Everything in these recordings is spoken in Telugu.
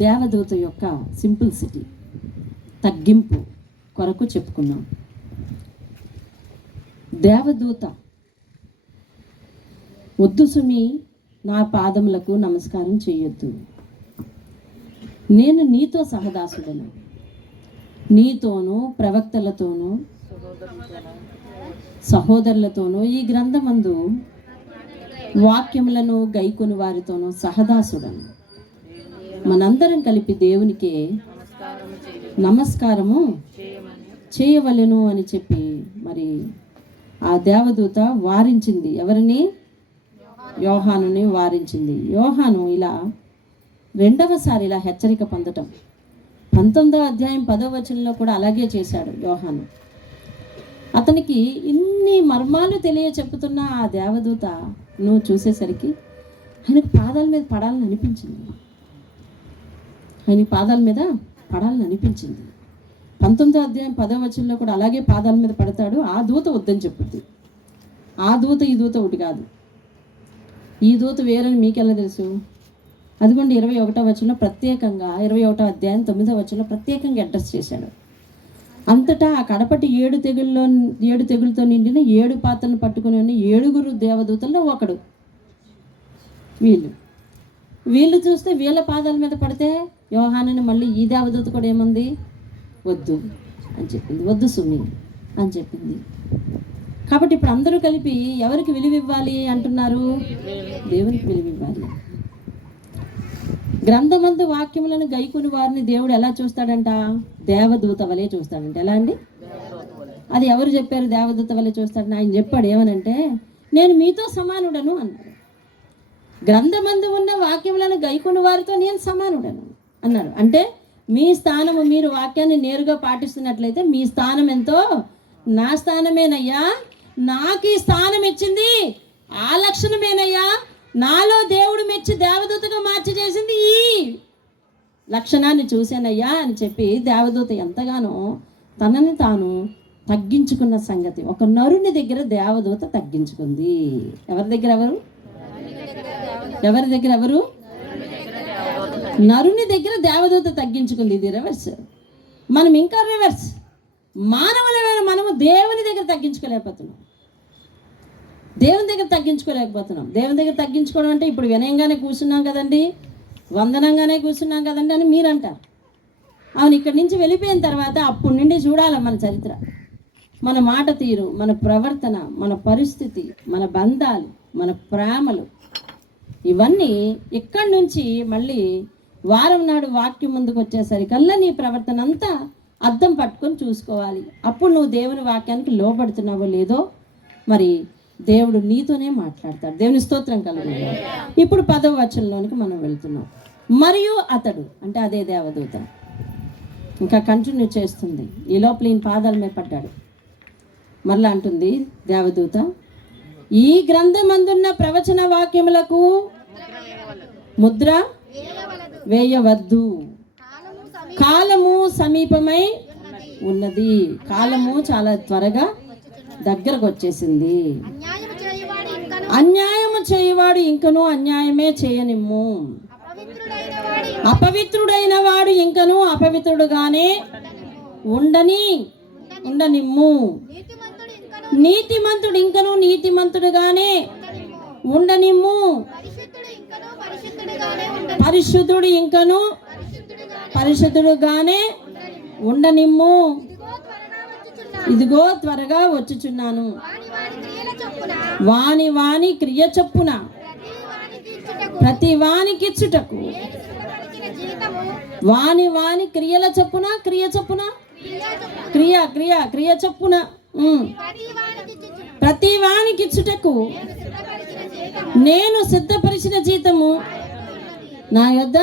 దేవదూత యొక్క సింప్లిసిటీ, తగ్గింపు కొరకు చెప్పుకున్నాం. దేవదూత, వద్దు సుమి నా పాదములకు నమస్కారం చేయొద్దు, నేను నీతో సహదాసుడను, నీతోనూ ప్రవక్తలతోనూ సహోదరులతోనూ ఈ గ్రంథమందు వాక్యములను గైకొని వారితోనూ సహదాసుడను, మనందరం కలిపి దేవునికే నమస్కారము చేయవలెను అని చెప్పి మరి ఆ దేవదూత వారించింది. ఎవరిని? యోహానుని వారించింది. యోహాను ఇలా రెండవసారి ఇలా హెచ్చరిక పొందటం 19వ అధ్యాయం 10వ వచనంలో కూడా అలాగే చేశాడు యోహాను. అతనికి ఇన్ని మర్మాలు తెలియ చెప్పుతున్న ఆ దేవదూత నువ్వు చూసేసరికి ఆయనకు పాదాల మీద పడాలని అనిపించింది. ఆయన పాదాల మీద పడాలని అనిపించింది. 19వ అధ్యాయం 10వ వచనంలో కూడా అలాగే పాదాల మీద పడతాడు. ఆ దూత వద్దని చెప్పుద్ది. ఆ దూత ఈ దూత ఒకటి కాదు, ఈ దూత వేరని మీకెలా తెలుసు? అదిగోండి 21వ వచనంలో ప్రత్యేకంగా, 21వ అధ్యాయం 9వ వచనంలో ప్రత్యేకంగా అడ్రస్ చేశాడు. అంతటా ఆ కడపటి 7 తెగులతో నిండిన 7 పాత్రలను పట్టుకుని ఉన్న 7 దేవదూతల్లో ఒకడు. వీళ్ళు చూస్తే వీళ్ళ పాదాల మీద పడితే యోహానుని మళ్ళీ ఈ దేవదూత కూడా ఏముంది? వద్దు అని చెప్పింది, వద్దు సుమి అని చెప్పింది. కాబట్టి ఇప్పుడు అందరూ కలిపి ఎవరికి విలువ ఇవ్వాలి అంటున్నారు? దేవునికి విలువ ఇవ్వాలి. గ్రంథమందు వాక్యములను గైకుని వారిని దేవుడు ఎలా చూస్తాడంట? దేవదూత వలె చూస్తాడంట. ఎలా అండి? అది ఎవరు చెప్పారు దేవదూత వలె చూస్తాడని? ఆయన చెప్పాడు. ఏమనంటే, నేను మీతో సమానుడను అన్నాడు. గ్రంథమందు ఉన్న వాక్యములను గైకుని వారితో నేను సమానుడను అన్నాడు. అంటే మీ స్థానము, మీరు వాక్యాన్ని నేరుగా పాటిస్తున్నట్లయితే మీ స్థానం ఎంతో నా స్థానమేనయ్యా, నాకు ఈ స్థానం ఇచ్చింది ఆ లక్షణమేనయ్యా, నాలో దేవుడు మెచ్చి దేవదూతగా మార్చి చేసింది ఈ లక్షణాన్ని చూశానయ్యా అని చెప్పి దేవదూత ఎంతగానో తనని తాను తగ్గించుకున్న సంగతి ఒక నరుని దగ్గర దేవదూత తగ్గించుకుంది. ఎవరి దగ్గర? ఎవరు? నరుని దగ్గర దేవదూత తగ్గించుకుంది. ఇది రివర్స్. మనం ఇంకా రివర్స్. మానవులమైన మనము దేవుని దగ్గర తగ్గించుకోలేకపోతున్నాం. దేవుని దగ్గర తగ్గించుకోవడం అంటే ఇప్పుడు వినయంగానే కూర్చున్నాం కదండి, వందనంగానే కూర్చున్నాం కదండి అని మీరు అంటారు. అవును, ఇక్కడి నుంచి వెళ్ళిపోయిన తర్వాత అప్పటి నుండి చూడాలి మన చరిత్ర, మన మాట తీరు, మన ప్రవర్తన, మన పరిస్థితి, మన బంధాలు, మన ప్రేమలు, ఇవన్నీ ఇక్కడి నుంచి మళ్ళీ వారం నాడు వాక్యం ముందుకు వచ్చేసరికల్లా నీ ప్రవర్తన అంతా అద్దం పట్టుకొని చూసుకోవాలి. అప్పుడు నువ్వు దేవుని వాక్యానికి లోబడుతున్నావో లేదో మరి దేవుడు నీతోనే మాట్లాడతాడు. దేవుని స్తోత్రం కలుగును. ఇప్పుడు 10వ వచనంలోనికి మనం వెళ్తున్నాం. మరియు అతడు అంటే అదే దేవదూత ఇంకా కంటిన్యూ చేస్తుంది. ఈ లోపల ఈయన పాదాల మీద పడ్డాడు. మరలా అంటుంది దేవదూత, ఈ గ్రంథమందున్న ప్రవచన వాక్యములకు ముద్ర వేయవద్దు, కాలము సమీపమై ఉన్నది. కాలము చాలా త్వరగా దగ్గరకు వచ్చేసింది. అన్యాయము చేయవాడు ఇంకను అన్యాయమే చేయనిమ్ము, అపవిత్రుడైన వాడు ఇంకను అపవిత్రుడుగానే ఉండనిమ్ము, నీతిమంతుడు ఇంకను నీతిమంతుడుగానే ఉండనిమ్ము, పరిశుద్ధుడు ఇంకను పరిశుద్ధుడుగానే ఉండనిమ్ము. ఇదిగో త్వరగా వచ్చుచున్నాను. వాని క్రియ చొప్పున ప్రతి వానికిచ్చుటకు, వాని క్రియల చొప్పున, క్రియ చొప్పున ప్రతి వానికిచ్చుటకు నేను సిద్ధపరిచిన జీతము నా యొద్ద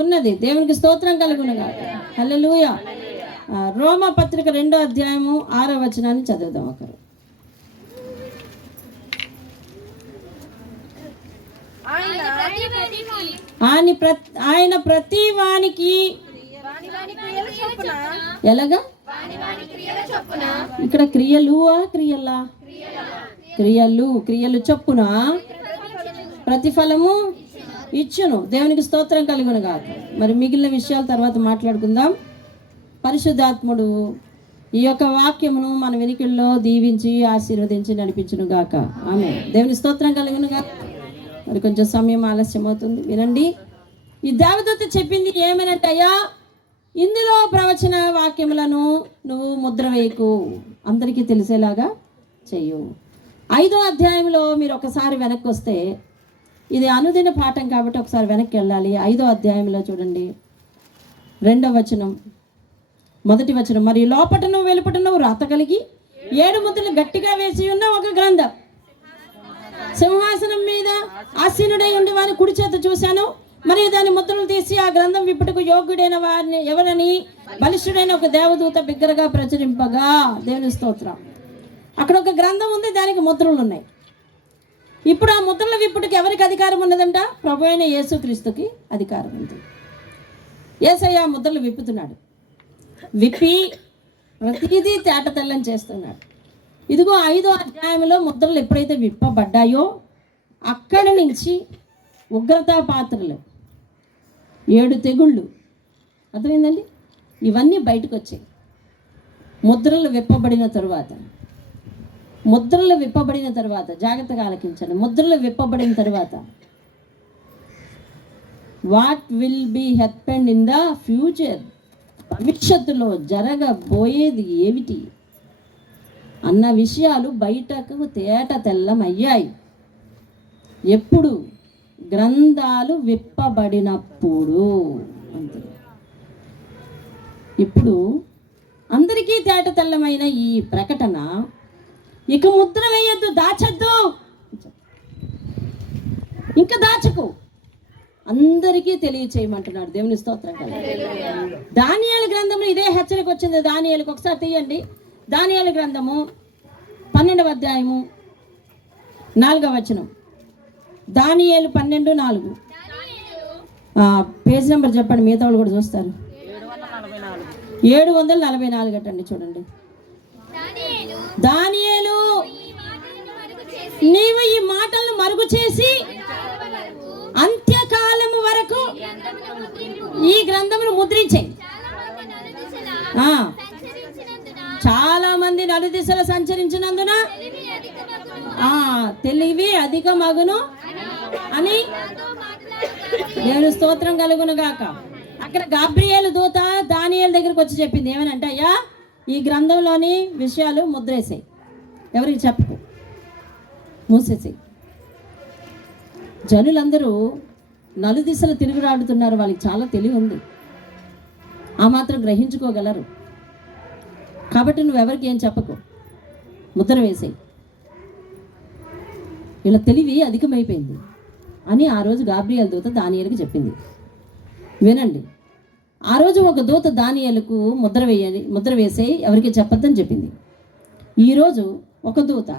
ఉన్నది. దేవునికి స్తోత్రం కలుగునుగాక. హల్లెలూయా. రోమా పత్రిక 2వ అధ్యాయము 6వ వచనాన్ని చదువుదాం ఒకరు. ఆయన ప్రతి వానికి ఎలాగా? ఇక్కడ క్రియలు చొప్పున ప్రతిఫలము ఇచ్చును. దేవునికి స్తోత్రం కలుగును గాక. మరి మిగిలిన విషయాల తర్వాత మాట్లాడుకుందాం. పరిశుద్ధాత్ముడు ఈ యొక్క వాక్యమును మన వెనుకల్లో దీవించి ఆశీర్వదించి నడిపించును గాక. ఆమేన్. దేవుని స్తోత్రం కలుగును గాక. మరి కొంచెం సమయం ఆలస్యం అవుతుంది, వినండి. ఈ దేవదూత చెప్పింది ఏమనంటే, అయ్యా ఇందులో ప్రవచన వాక్యములను నువ్వు ముద్ర వేయకు, అందరికీ తెలిసేలాగా చెయ్యు. 5వ అధ్యాయంలో మీరు ఒకసారి వెనక్కి వస్తే, ఇది అనుదిన పాఠం కాబట్టి ఒకసారి వెనక్కి వెళ్ళాలి. 5వ అధ్యాయంలో చూడండి, 2వ వచనం, 1వ వచనం. మరి లోపటను వెలుపటను రాత కలిగి 7 ముద్రలు గట్టిగా వేసి ఉన్న ఒక గ్రంథం, సింహాసనం మీద ఆసీనుడై ఉండి వారిని కుడి చేత చూశాను. మరియు దాని ముద్రలు తీసి ఆ గ్రంథం విప్పుటకు యోగ్యుడైన వారిని ఎవరని బలిష్ఠుడైన ఒక దేవదూత బిగ్గరగా ప్రచురింపగా. దేవుని స్తోత్రం. అక్కడ ఒక గ్రంథం ఉంది, దానికి ముద్రలు ఉన్నాయి. ఇప్పుడు ఆ ముద్రల విప్పుటకు ఎవరికి అధికారం ఉన్నదంట? ప్రభు అయిన యేసుక్రీస్తుకి అధికారం ఉంది. యేసయ్య ముద్రలు విప్పుతున్నాడు, విప్పి ప్రతిదీ తేట తెల్లని చేస్తున్నాడు. ఇదిగో 5వ అధ్యాయంలో ముద్రలు ఎప్పుడైతే విప్పబడ్డాయో అక్కడి నుంచి ఉగ్రతా పాత్రలు, 7 తెగుళ్ళు, అర్థమైందండి, ఇవన్నీ బయటకు వచ్చాయి. ముద్రలు విప్పబడిన తరువాత జాగ్రత్తగా ఆలకించండి. ముద్రలు విప్పబడిన తరువాత what will be happened in the future, భవిష్యత్తులో జరగబోయేది ఏమిటి అన్న విషయాలు బయటకు తేట తెల్లమయ్యాయి. ఎప్పుడు? గ్రంథాలు విప్పబడినప్పుడు. అంతే. ఇప్పుడు అందరికీ తేట తెల్లమైన ఈ ప్రకటన, ఇక ముద్ర వేయద్దు, దాచద్దు, ఇంకా దాచకు, అందరికీ తెలియచేయమంటున్నాడు. దేవుని స్తోత్రం కదా. దానియేలు గ్రంథంలో ఇదే హెచ్చరిక వచ్చింది. దానియేలుకి ఒకసారి తీయండి. దానియేలు గ్రంథము 12వ అధ్యాయము 4వ వచనం. దానియేలు 12:4. పేజ్ నెంబర్ చెప్పండి, మిగతా వాళ్ళు కూడా చూస్తారు. 744 అటండి, చూడండి. దానియేలు, నీవు ఈ మాటలను మరుగు చేసి అంత్యకాలము వరకు ఈ గ్రంథమును ముద్రించే. చాలా మంది నలుదిశలు సంచరించినందున తెలివి అధికమగును అని దేవుని స్తోత్రం కలుగును గాక. అక్కడ గాబ్రియేలు దూత దానియేలు దగ్గరికి వచ్చి చెప్పింది ఏమనంటే, అయ్యా ఈ గ్రంథంలోని విషయాలు ముద్రేసాయి, ఎవరికి చెప్పకు, మూసేసాయి. జనులందరూ నలుదిశలు తిరుగులాడుతున్నారు, వాళ్ళకి చాలా తెలివి ఉంది, ఆ మాత్రం గ్రహించుకోగలరు. కాబట్టి నువ్వెవరికి ఏం చెప్పకు, ముద్ర వేసేయి. ఇలా తెలివి అధికమైపోయింది అని ఆ రోజు గాబ్రియేలు దూత దానియేలుకి చెప్పింది. వినండి, ఆ రోజు ఒక దూత దానియేలుకు ముద్ర వేసేయి, ఎవరికి చెప్పొద్దని చెప్పింది. ఈరోజు ఒక దూత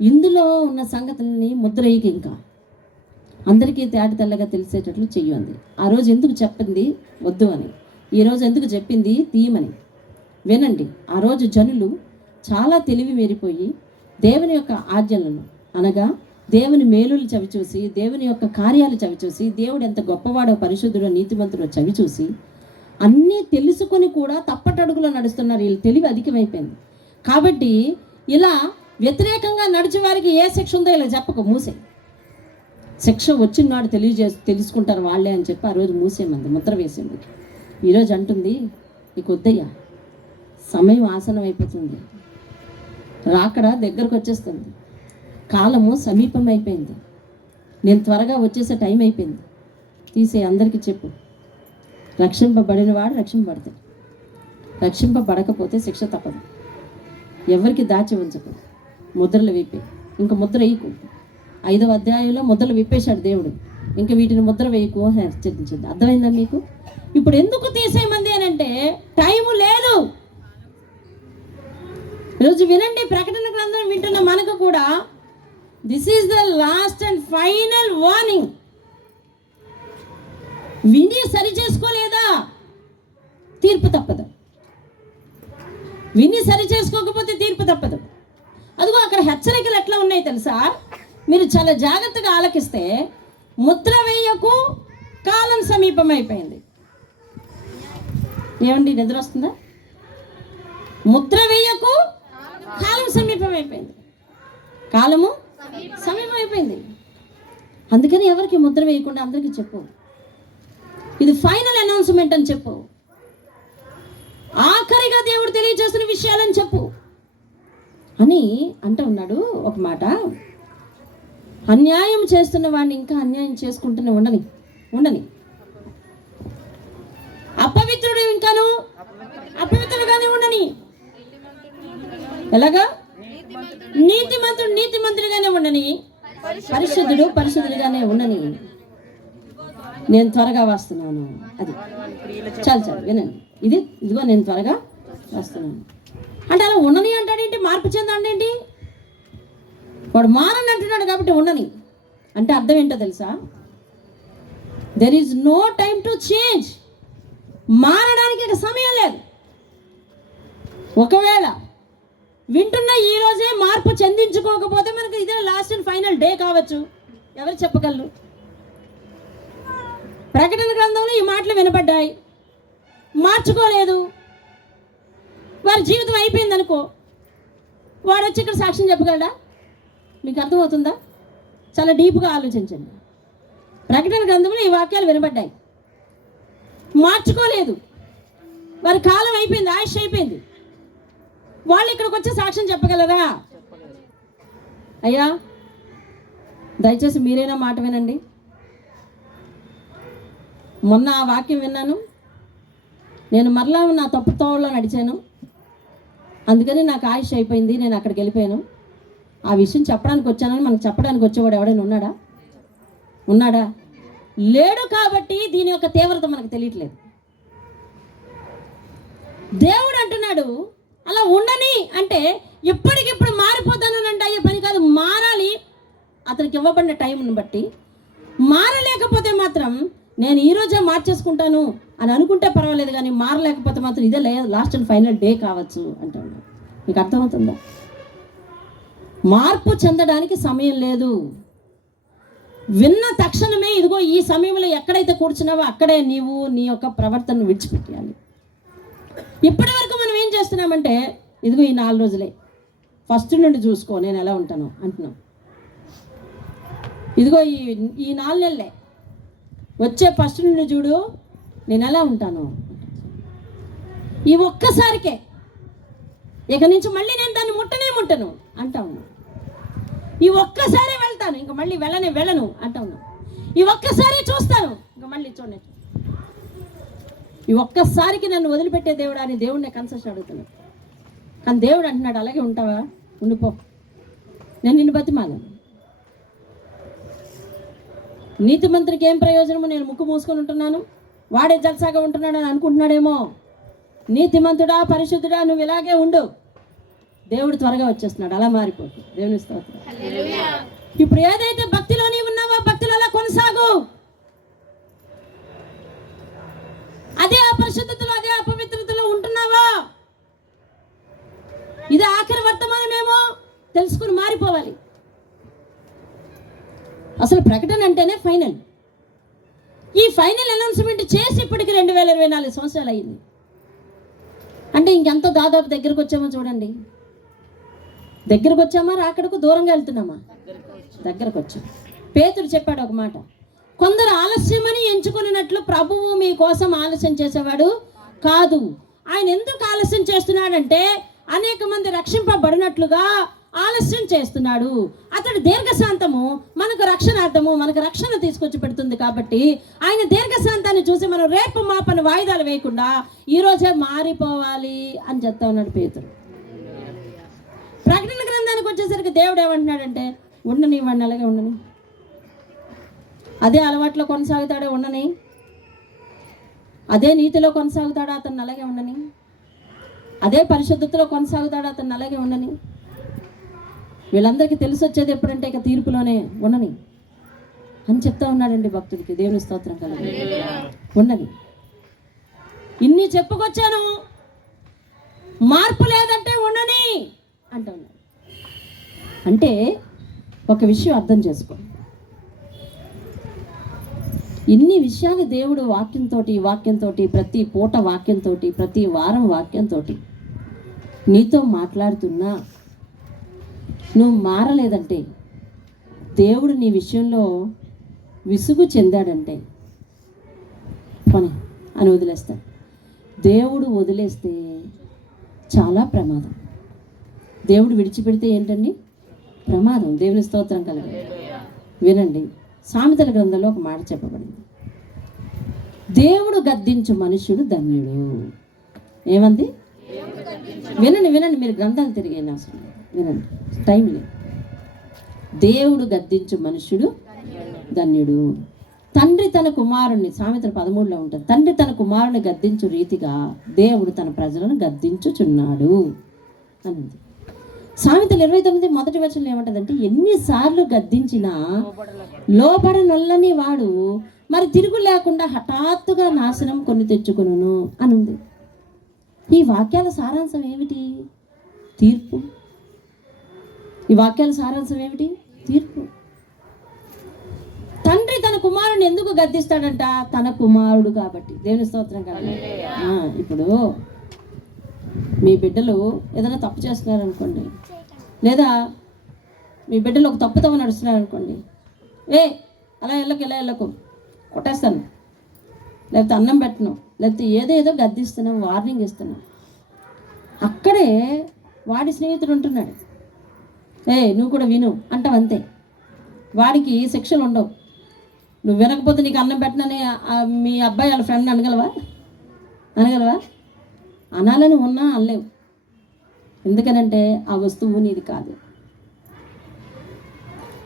ఇందులో ఉన్న సంగతుల్ని ముద్రయ్యకి ఇంకా అందరికీ తేట తెల్లగా తెలిసేటట్లు చెయ్యండి. ఆ రోజు ఎందుకు చెప్పింది వద్దు అని, ఈరోజు ఎందుకు చెప్పింది తీయమని. వినండి, ఆ రోజు జనులు చాలా తెలివి మీరిపోయి దేవుని యొక్క ఆజ్ఞలను, అనగా దేవుని మేలులు చవిచూసి, దేవుని యొక్క కార్యాలు చవిచూసి, దేవుడు ఎంత గొప్పవాడో, పరిశుద్ధుడో, నీతిమంతుడో చవిచూసి అన్నీ తెలుసుకొని కూడా తప్పటడుగులో నడుస్తున్నారు. వీళ్ళు తెలివి అధికమైపోయింది. కాబట్టి ఇలా వ్యతిరేకంగా నడిచే వారికి ఏ శిక్ష ఉందో ఇలా చెప్పక మూసే. శిక్ష వచ్చినాడు తెలుసుకుంటారు వాళ్ళే అని చెప్పి ఆ రోజు మూసేమంది, ముద్ర వేసింది. ఈరోజు అంటుంది, నీకు వద్దయ్యా, సమయం ఆసనం అయిపోతుంది, రాకడ దగ్గరకు వచ్చేస్తుంది, కాలము సమీపం అయిపోయింది, నేను త్వరగా వచ్చేసే టైం అయిపోయింది, తీసే అందరికీ చెప్పు. రక్షింపబడిన వాడు రక్షింపబడతాడు, రక్షింపబడకపోతే శిక్ష తప్పదు. ఎవరికి దాచి ఉంచకు, ముద్రలు విప్పే. ఇంక ముద్ర వేయకు. 5వ అధ్యాయంలో ముద్రలు విప్పేశాడు దేవుడు, ఇంకా వీటిని ముద్ర వేయకు అని హెచ్చరించింది. అర్థమైందా మీకు? ఇప్పుడు ఎందుకు తీసేయమంది అని అంటే, టైము లేదు. ఈరోజు వినండి, ప్రకటన గ్రంథం వింటున్న మనకు కూడా this is the last and final warning. విని సరి చేసుకోలేదా తీర్పు తప్పదు, విని సరి చేసుకోకపోతే తీర్పు తప్పదు. అదిగో అక్కడ హెచ్చరికలు ఎట్లా ఉన్నాయి తెలుసా? మీరు చాలా జాగ్రత్తగా ఆలకిస్తే ముద్ర వేయకు, కాలం సమీపమైపోయింది. ఏమండి, నిద్ర వస్తుందా? ముద్ర వేయకు, కాలం సమీపమైపోయింది. కాలము సమీపమైపోయింది. అందుకని ఎవరికి ముద్ర వేయకుండా అందరికీ చెప్పు, ఇది ఫైనల్ అనౌన్స్మెంట్ అని చెప్పు, ఆఖరిగా దేవుడు తెలియజేస్తున్న విషయాలని చెప్పు అని అంటూ ఉన్నాడు. ఒక మాట, అన్యాయం చేస్తున్న వాడిని ఇంకా అన్యాయం చేసుకుంటూనే ఉండని, అపవిత్రుడు ఇంకాను అపవిత్రుడుగానే ఉండని. ఎలాగా? నీతిమంతుడు నీతిమంతుడిగానే ఉండని, పరిశుద్ధుడు పరిశుద్ధుడిగానే ఉండని. నేను త్వరగా వస్తున్నాను. అది చాలు వినండి. ఇదిగో నేను త్వరగా వస్తున్నాను అంటే అలా ఉండని అంటాడేంటి? మార్పు చెందండి. వాడు మారని అంటున్నాడు కాబట్టి ఉండని అంటే అర్థం ఏంటో తెలుసా? There is no time to change. మారడానికి ఇక సమయం లేదు. ఒకవేళ వింటున్న ఈ రోజే మార్పు చెందించుకోకపోతే మనకు ఇదే లాస్ట్ అండ్ ఫైనల్ డే కావచ్చు. ఎవరు చెప్పగలరు? ప్రకటన గ్రంథంలో ఈ మాటలు వినపడ్డాయి, మార్చుకోలేదు, వారి జీవితం అయిపోయింది అనుకో, వాడు వచ్చి ఇక్కడ సాక్ష్యం చెప్పగలడా? మీకు అర్థమవుతుందా? చాలా డీప్గా ఆలోచించండి. ప్రకటన గ్రంథంలో ఈ వాక్యాలు వినపడ్డాయి, మార్చుకోలేదు, వారి కాలం అయిపోయింది, ఆయుష్ అయిపోయింది. వాళ్ళు ఇక్కడికి వచ్చి సాక్ష్యం చెప్పగలరా? అయ్యా దయచేసి మీరైనా మాట వినండి. మొన్న ఆ వాక్యం విన్నాను, నేను మరలా నా తప్పు తోవలో నడిచాను, అందుకని నాకు ఆయుష్ అయిపోయింది, నేను అక్కడికి వెళ్ళిపోయాను. ఆ విషయం చెప్పడానికి వచ్చానని మనకు చెప్పడానికి వచ్చేవాడు ఎవడైనా ఉన్నాడా? లేడు. కాబట్టి దీని యొక్క తీవ్రత మనకు తెలియట్లేదు. దేవుడు అంటున్నాడు అలా ఉండని అంటే ఎప్పటికిప్పుడు మారిపోతానంటే అయ్యే పని కాదు, మారాలి. అతనికి ఇవ్వబడిన టైంని బట్టి మారలేకపోతే మాత్రం నేను ఈరోజే మార్చేసుకుంటాను అని అనుకుంటే పర్వాలేదు, కానీ మారలేకపోతే మాత్రం ఇదే లాస్ట్ అండ్ ఫైనల్ డే కావచ్చు అంటాడు. మీకు అర్థమవుతుందా? మార్పు చెందడానికి సమయం లేదు. విన్న తక్షణమే ఇదిగో ఈ సమయంలో ఎక్కడైతే కూర్చున్నావో అక్కడే నీవు నీ యొక్క ప్రవర్తనను విడిచిపెట్టాలి. ఇప్పటి వరకు మనం ఏం చేస్తున్నామంటే ఇదిగో ఈ 4 రోజులే, ఫస్ట్ నుండి చూసుకో నేను ఎలా ఉంటాను అంటున్నాం. ఇదిగో ఈ 4 నెలలే, వచ్చే ఫస్ట్ నుండి చూడు నేను ఎలా ఉంటాను. ఈ ఒక్కసారికే ఇక నుంచి మళ్ళీ నేను దాన్ని ముట్టను అంటా ఉన్నా. ఈ ఒక్కసారి వెళ్తాను, ఇంకా మళ్ళీ వెళ్ళను అంటా ఉన్నా. ఈ ఒక్కసారి చూస్తాను, ఇంకా మళ్ళీ చూడండి. ఈ ఒక్కసారికి నన్ను వదిలిపెట్టే దేవుడు అని దేవుడిని కన్సెషన్ అడుగుతున్నాను. కానీ దేవుడు అంటున్నాడు అలాగే ఉంటావా, ఉండిపో, నేను నిన్ను బతిమాలను. నీతిమంతుడికి ఏం ప్రయోజనము, నేను ముక్కు మూసుకొని ఉంటున్నాను, వాడే జల్సాగా ఉంటున్నాడు అని అనుకుంటున్నాడేమో. నీతిమంతుడా పరిశుద్ధుడా నువ్వు ఇలాగే ఉండు, దేవుడు త్వరగా వచ్చేస్తున్నాడు. అలా మారిపోతుంది. దేవుని స్తోత్రం. ఇప్పుడు ఏదైతే భక్తిలో నీవు ఉన్నావో భక్తిలో అలా కొనసాగు. అదే అపరిశుద్ధతలో అదే అపవిత్రతలో ఉంటున్నావా? ఇది ఆఖరి వర్తమానమేమో తెలుసుకుని మారిపోవాలి. అసలు ప్రకటన అంటేనే ఫైనల్. ఈ ఫైనల్ అనౌన్స్మెంట్ చేసి ఇప్పటికి 2024 సంవత్సరాలు అయింది. అంటే ఇంకెంత దాదాపు దగ్గరకు వచ్చామో చూడండి. దగ్గరకు వచ్చామా రాకడకు దూరంగా వెళ్తున్నామా? దగ్గరకు వచ్చాం. పేతురు చెప్పాడు ఒక మాట, కొందరు ఆలస్యమని ఎంచుకున్నట్లు ప్రభువు మీకోసం ఆలస్యం చేసేవాడు కాదు. ఆయన ఎందుకు ఆలస్యం చేస్తున్నాడంటే అనేక మంది రక్షింపబడినట్లుగా ఆలస్యం చేస్తున్నాడు. అతడు దీర్ఘశాంతము మనకు రక్షణార్థము, మనకు రక్షణ తీసుకొచ్చి పెడుతుంది. కాబట్టి ఆయన దీర్ఘశాంతాన్ని చూసి మనం రేపు మాపని వాయిదాలు వేయకుండా ఈరోజే మారిపోవాలి అని చెప్తా ఉన్నాడు పేతురు. ప్రకటన గ్రంథానికి వచ్చేసరికి దేవుడు ఏమంటున్నాడంటే ఉండని, వాడిని అలాగే ఉండని, అదే అలవాట్లో కొనసాగుతాడే ఉండని, అదే నీతిలో కొనసాగుతాడా అతన్ని అలాగే ఉండని, అదే పరిశుద్ధతలో కొనసాగుతాడా అతన్ని అలాగే ఉండని. వీళ్ళందరికీ తెలిసి వచ్చేది ఎప్పుడంటే ఇక తీర్పులోనే ఉండని అని చెప్తా ఉన్నాడండి భక్తుడికి. దేవుని స్తోత్రం కలగ. ఉండని ఇన్ని చెప్పుకొచ్చాను, మార్పు లేదంటే ఉండని అంటూ ఉన్నాడు. అంటే ఒక విషయం అర్థం చేసుకో, ఇన్ని విషయాలు దేవుడు వాక్యంతో ప్రతి పూట వాక్యంతో ప్రతి వారం వాక్యంతో నీతో మాట్లాడుతున్నా నువ్వు మారలేదంటే, దేవుడు నీ విషయంలో విసుగు చెందాడంటే పని అని వదిలేస్తాడు. దేవుడు వదిలేస్తే చాలా ప్రమాదం. దేవుడు విడిచిపెడితే ఏంటండి? ప్రమాదం. దేవుని స్తోత్రం కలగదు. వినండి, సామెతల గ్రంథంలో ఒక మాట చెప్పబడింది, దేవుడు గద్దించు మనుష్యుడు ధన్యుడు. ఏమంది? వినండి, మీరు గ్రంథాలు తిరిగే అవసరం లేదు, వినండి, టైం లేదు. దేవుడు గద్దించు మనుష్యుడు ధన్యుడు. తండ్రి తన కుమారుణ్ణి, సామెతలు 13లో ఉంటుంది, తండ్రి తన కుమారుని గద్దించు రీతిగా దేవుడు తన ప్రజలను గద్దించుచున్నాడు అని. సామెతలు 29 మొదటి వచనంలో ఏమంటుందంటే, ఎన్నిసార్లు గద్దించినా లోబడనొల్లని వాడు మరి తిరుగు లేకుండా హఠాత్తుగా నాశనం కొని తెచ్చుకొనును అని ఉంది. ఈ వాక్యాల సారాంశం ఏమిటి? తీర్పు. ఈ వాక్యాల సారాంశం ఏమిటి? తీర్పు. తండ్రి తన కుమారుని ఎందుకు గద్దిస్తాడంట? తన కుమారుడు కాబట్టి. దేవుని స్తోత్రం కాబట్టి. ఇప్పుడు మీ బిడ్డలు ఏదైనా తప్పు చేస్తున్నారు అనుకోండి, లేదా మీ బిడ్డలు ఒక తప్పుతో నడుస్తున్నారు అనుకోండి, అలా వెళ్ళకు కొట్టేస్తాను, లేకపోతే అన్నం పెట్టను, లేకపోతే ఏదో గద్దిస్తున్నాం, వార్నింగ్ ఇస్తున్నాం. అక్కడే వాడి స్నేహితుడు ఉంటున్నాడు, నువ్వు కూడా విను అంటావు అంతే. వాడికి శిక్షలు ఉండవు. నువ్వు వినకపోతే నీకు అన్నం పెట్టనని మీ అబ్బాయి వాళ్ళ ఫ్రెండ్ అనగలవా? అనాలని ఉన్నా అనలేవు. ఎందుకనంటే ఆ వస్తువు నీది కాదు.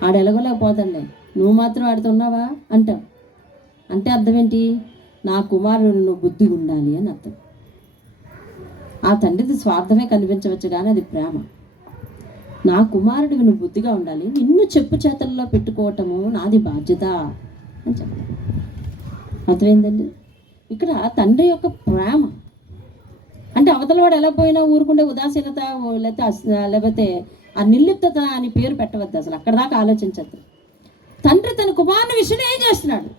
ఆడు ఎలగలేకపోతాడులే, నువ్వు మాత్రం ఆడితో ఉన్నావా అంటావు. అంటే అర్థం ఏంటి? నా కుమారుడు నువ్వు బుద్ధిగా ఉండాలి అని అర్థం. ఆ తండ్రిది స్వార్థమే కనిపించవచ్చు కానీ అది ప్రేమ. నా కుమారుడికి నువ్వు బుద్ధిగా ఉండాలి, నిన్ను చెప్పు చేతల్లో పెట్టుకోవటము నాది బాధ్యత అని చెప్పాలి. అర్థమైందండి? ఇక్కడ తండ్రి యొక్క ప్రేమ అంటే అవతల వాడు ఎలా పోయినా ఊరుకుంటే ఉదాసీనత లేకపోతే ఆ నిర్లిప్తత అని పేరు పెట్టవద్దు. అసలు అక్కడ దాకా ఆలోచించద్దు. తండ్రి తన కుమారుని విషయంలో ఏం చేస్తున్నాడు?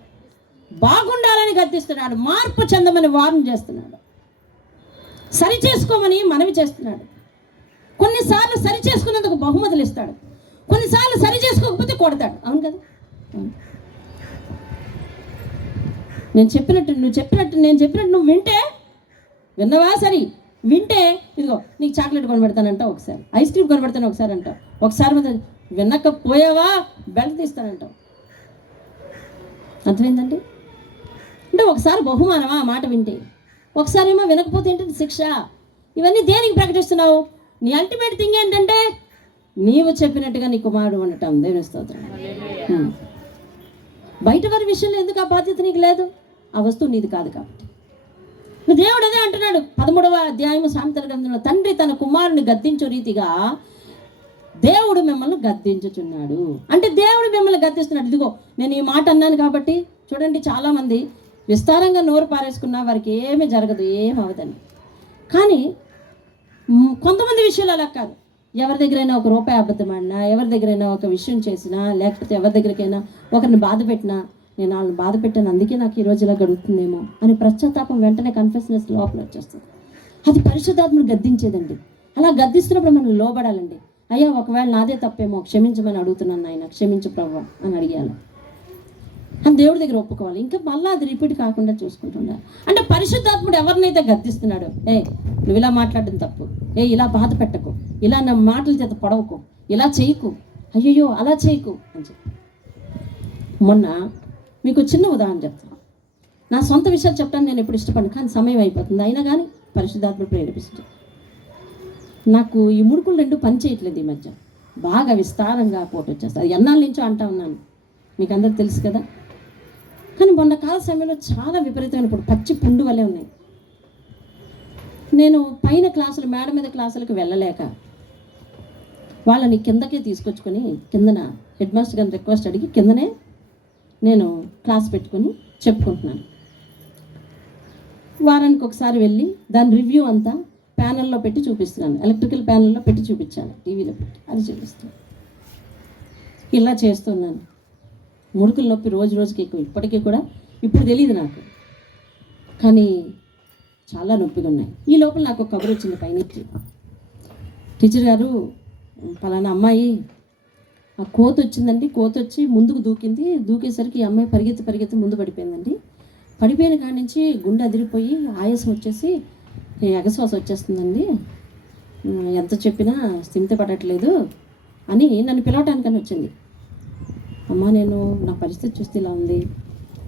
బాగుండాలని గద్దిస్తున్నాడు, మార్పు చెందమని వార్న్ చేస్తున్నాడు, సరి చేసుకోమని మనవి చేస్తున్నాడు. కొన్నిసార్లు సరి చేసుకున్నందుకు బహుమతులు ఇస్తాడు, కొన్నిసార్లు సరి చేసుకోకపోతే కొడతాడు. అవును కదా? నేను చెప్పినట్టు నువ్వు వింటే విన్నవా? సరే వింటే ఇదిగో నీకు చాక్లెట్ కొనబెడతానంట, ఒకసారి ఐస్ క్రీమ్ కొనబెడతాను ఒకసారి అంటావు, ఒకసారి వినకపోయావా బెల్ట్ తీస్తానంటావు. అర్థమైందండి? అంటే ఒకసారి బహుమానమా మాట వింటే, ఒకసారి ఏమో వినకపోతే ఏంటంటే శిక్ష. ఇవన్నీ దేనికి ప్రకటిస్తున్నావు? నీ అల్టిమేట్ థింగ్ ఏంటంటే నీవు చెప్పినట్టుగా నీ కుమారుడు ఉండటం. దేవుని స్తోత్రం. బయట వారి విషయంలో ఎందుకు ఆ బాధ్యత నీకు లేదు? ఆ వస్తువు నీది కాదు కాబట్టి. దేవుడు అదే అంటున్నాడు 13వ అధ్యాయము సామెతల గ్రంథంలో, తండ్రి తన కుమారుని గద్దించు రీతిగా దేవుడు మిమ్మల్ని గద్దించుచున్నాడు. అంటే దేవుడు మిమ్మల్ని గద్దిస్తున్నాడు. ఇదిగో నేను ఈ మాట అన్నాను కాబట్టి చూడండి, చాలామంది విస్తారంగా నోరు పారేసుకున్నా వారికి ఏమీ జరగదు, ఏమి అవదని. కానీ కొంతమంది విషయాలు అలా కాదు. ఎవరి దగ్గరైనా ఒక రూపాయి అబద్ధం ఆడినా, ఎవరి దగ్గరైనా ఒక విషయం చేసినా, లేకపోతే ఎవరి దగ్గరికైనా ఒకరిని బాధ పెట్టినా, నేను వాళ్ళని బాధ పెట్టాను అందుకే నాకు ఈరోజు ఇలా గడుగుతుందేమో అని పశ్చాత్తాపం వెంటనే కన్ఫెషనెస్ లోపల వచ్చేస్తుంది. అది పరిశుద్ధాత్మను గద్దించేదండి. అలా గద్దిస్తున్నప్పుడు మనం లోబడాలండి. అయ్యా ఒకవేళ నాదే తప్పేమో క్షమించమని అడుగుతున్నాను, ఆయన క్షమించు ప్రభువా అని అడిగాను అని దేవుడి దగ్గర ఒప్పుకోవాలి. ఇంకా మళ్ళీ అది రిపీట్ కాకుండా చూసుకుంటున్నారు. అంటే పరిశుద్ధాత్ముడు ఎవరినైతే గద్దిస్తున్నాడో, నువ్వు ఇలా మాట్లాడడం తప్పు, ఇలా బాధ పెట్టకు, ఇలా నా మాటల చేత పొడవకు, ఇలా చేయకు, అయ్యయ్యో అలా చేయకు అని చెప్పి. మొన్న మీకు చిన్న ఉదాహరణ చెప్తాను. నా సొంత విషయాలు చెప్పడానికి నేను ఎప్పుడు ఇష్టపడను, కానీ సమయం అయిపోతుంది. అయినా కానీ పరిశుద్ధాత్ముడు ప్రేరేపిస్తుంది. నాకు ఈ ముడుకులు రెండు పని చేయట్లేదు ఈ మధ్య, బాగా విస్తారంగా పోటు వచ్చేస్తుంది. అది ఎన్నాళ్ళ నుంచో అంటా ఉన్నాను, మీకు అందరికి తెలుసు కదా. కానీ మొన్న కాల సమయంలో చాలా విపరీతమైన ఇప్పుడు పచ్చి పుండు వల్లే ఉన్నాయి. నేను పైన క్లాసులు మేడ మీద క్లాసులకు వెళ్ళలేక వాళ్ళని కిందకే తీసుకొచ్చుకొని కిందన హెడ్ మాస్టర్ గారిని రిక్వెస్ట్ అడిగి కిందనే నేను క్లాస్ పెట్టుకొని చెప్పుకుంటున్నాను. వారానికి ఒకసారి వెళ్ళి దాని రివ్యూ అంతా ప్యానల్లో పెట్టి చూపిస్తున్నాను. ఎలక్ట్రికల్ ప్యానల్లో పెట్టి చూపించాను, టీవీలో పెట్టి అది చూపిస్తున్నాను. ఇలా చేస్తున్నాను. ముడుకుల నొప్పి రోజు రోజుకి ఎక్కువ. ఇప్పటికీ కూడా ఇప్పుడు తెలియదు నాకు, కానీ చాలా నొప్పిగా ఉన్నాయి. ఈ లోపల నాకు ఒక కబురు వచ్చింది పైనుంచి, టీచర్ గారు పలానా అమ్మాయి ఆ కోత వచ్చిందండి, కోత వచ్చి ముందుకు దూకింది, దూకేసరికి ఈ అమ్మాయి పరిగెత్తి ముందు పడిపోయిందండి. పడిపోయిన కాడి నుంచి గుండె అదిరిపోయి ఆయాసం వచ్చేసి ఎగశ్వాస వచ్చేస్తుందండి, ఎంత చెప్పినా స్థిమిత పడట్లేదు అని నన్ను పిలవటానికని వచ్చింది. అమ్మ నేను నా పరిస్థితి చూస్తే ఇలా ఉంది,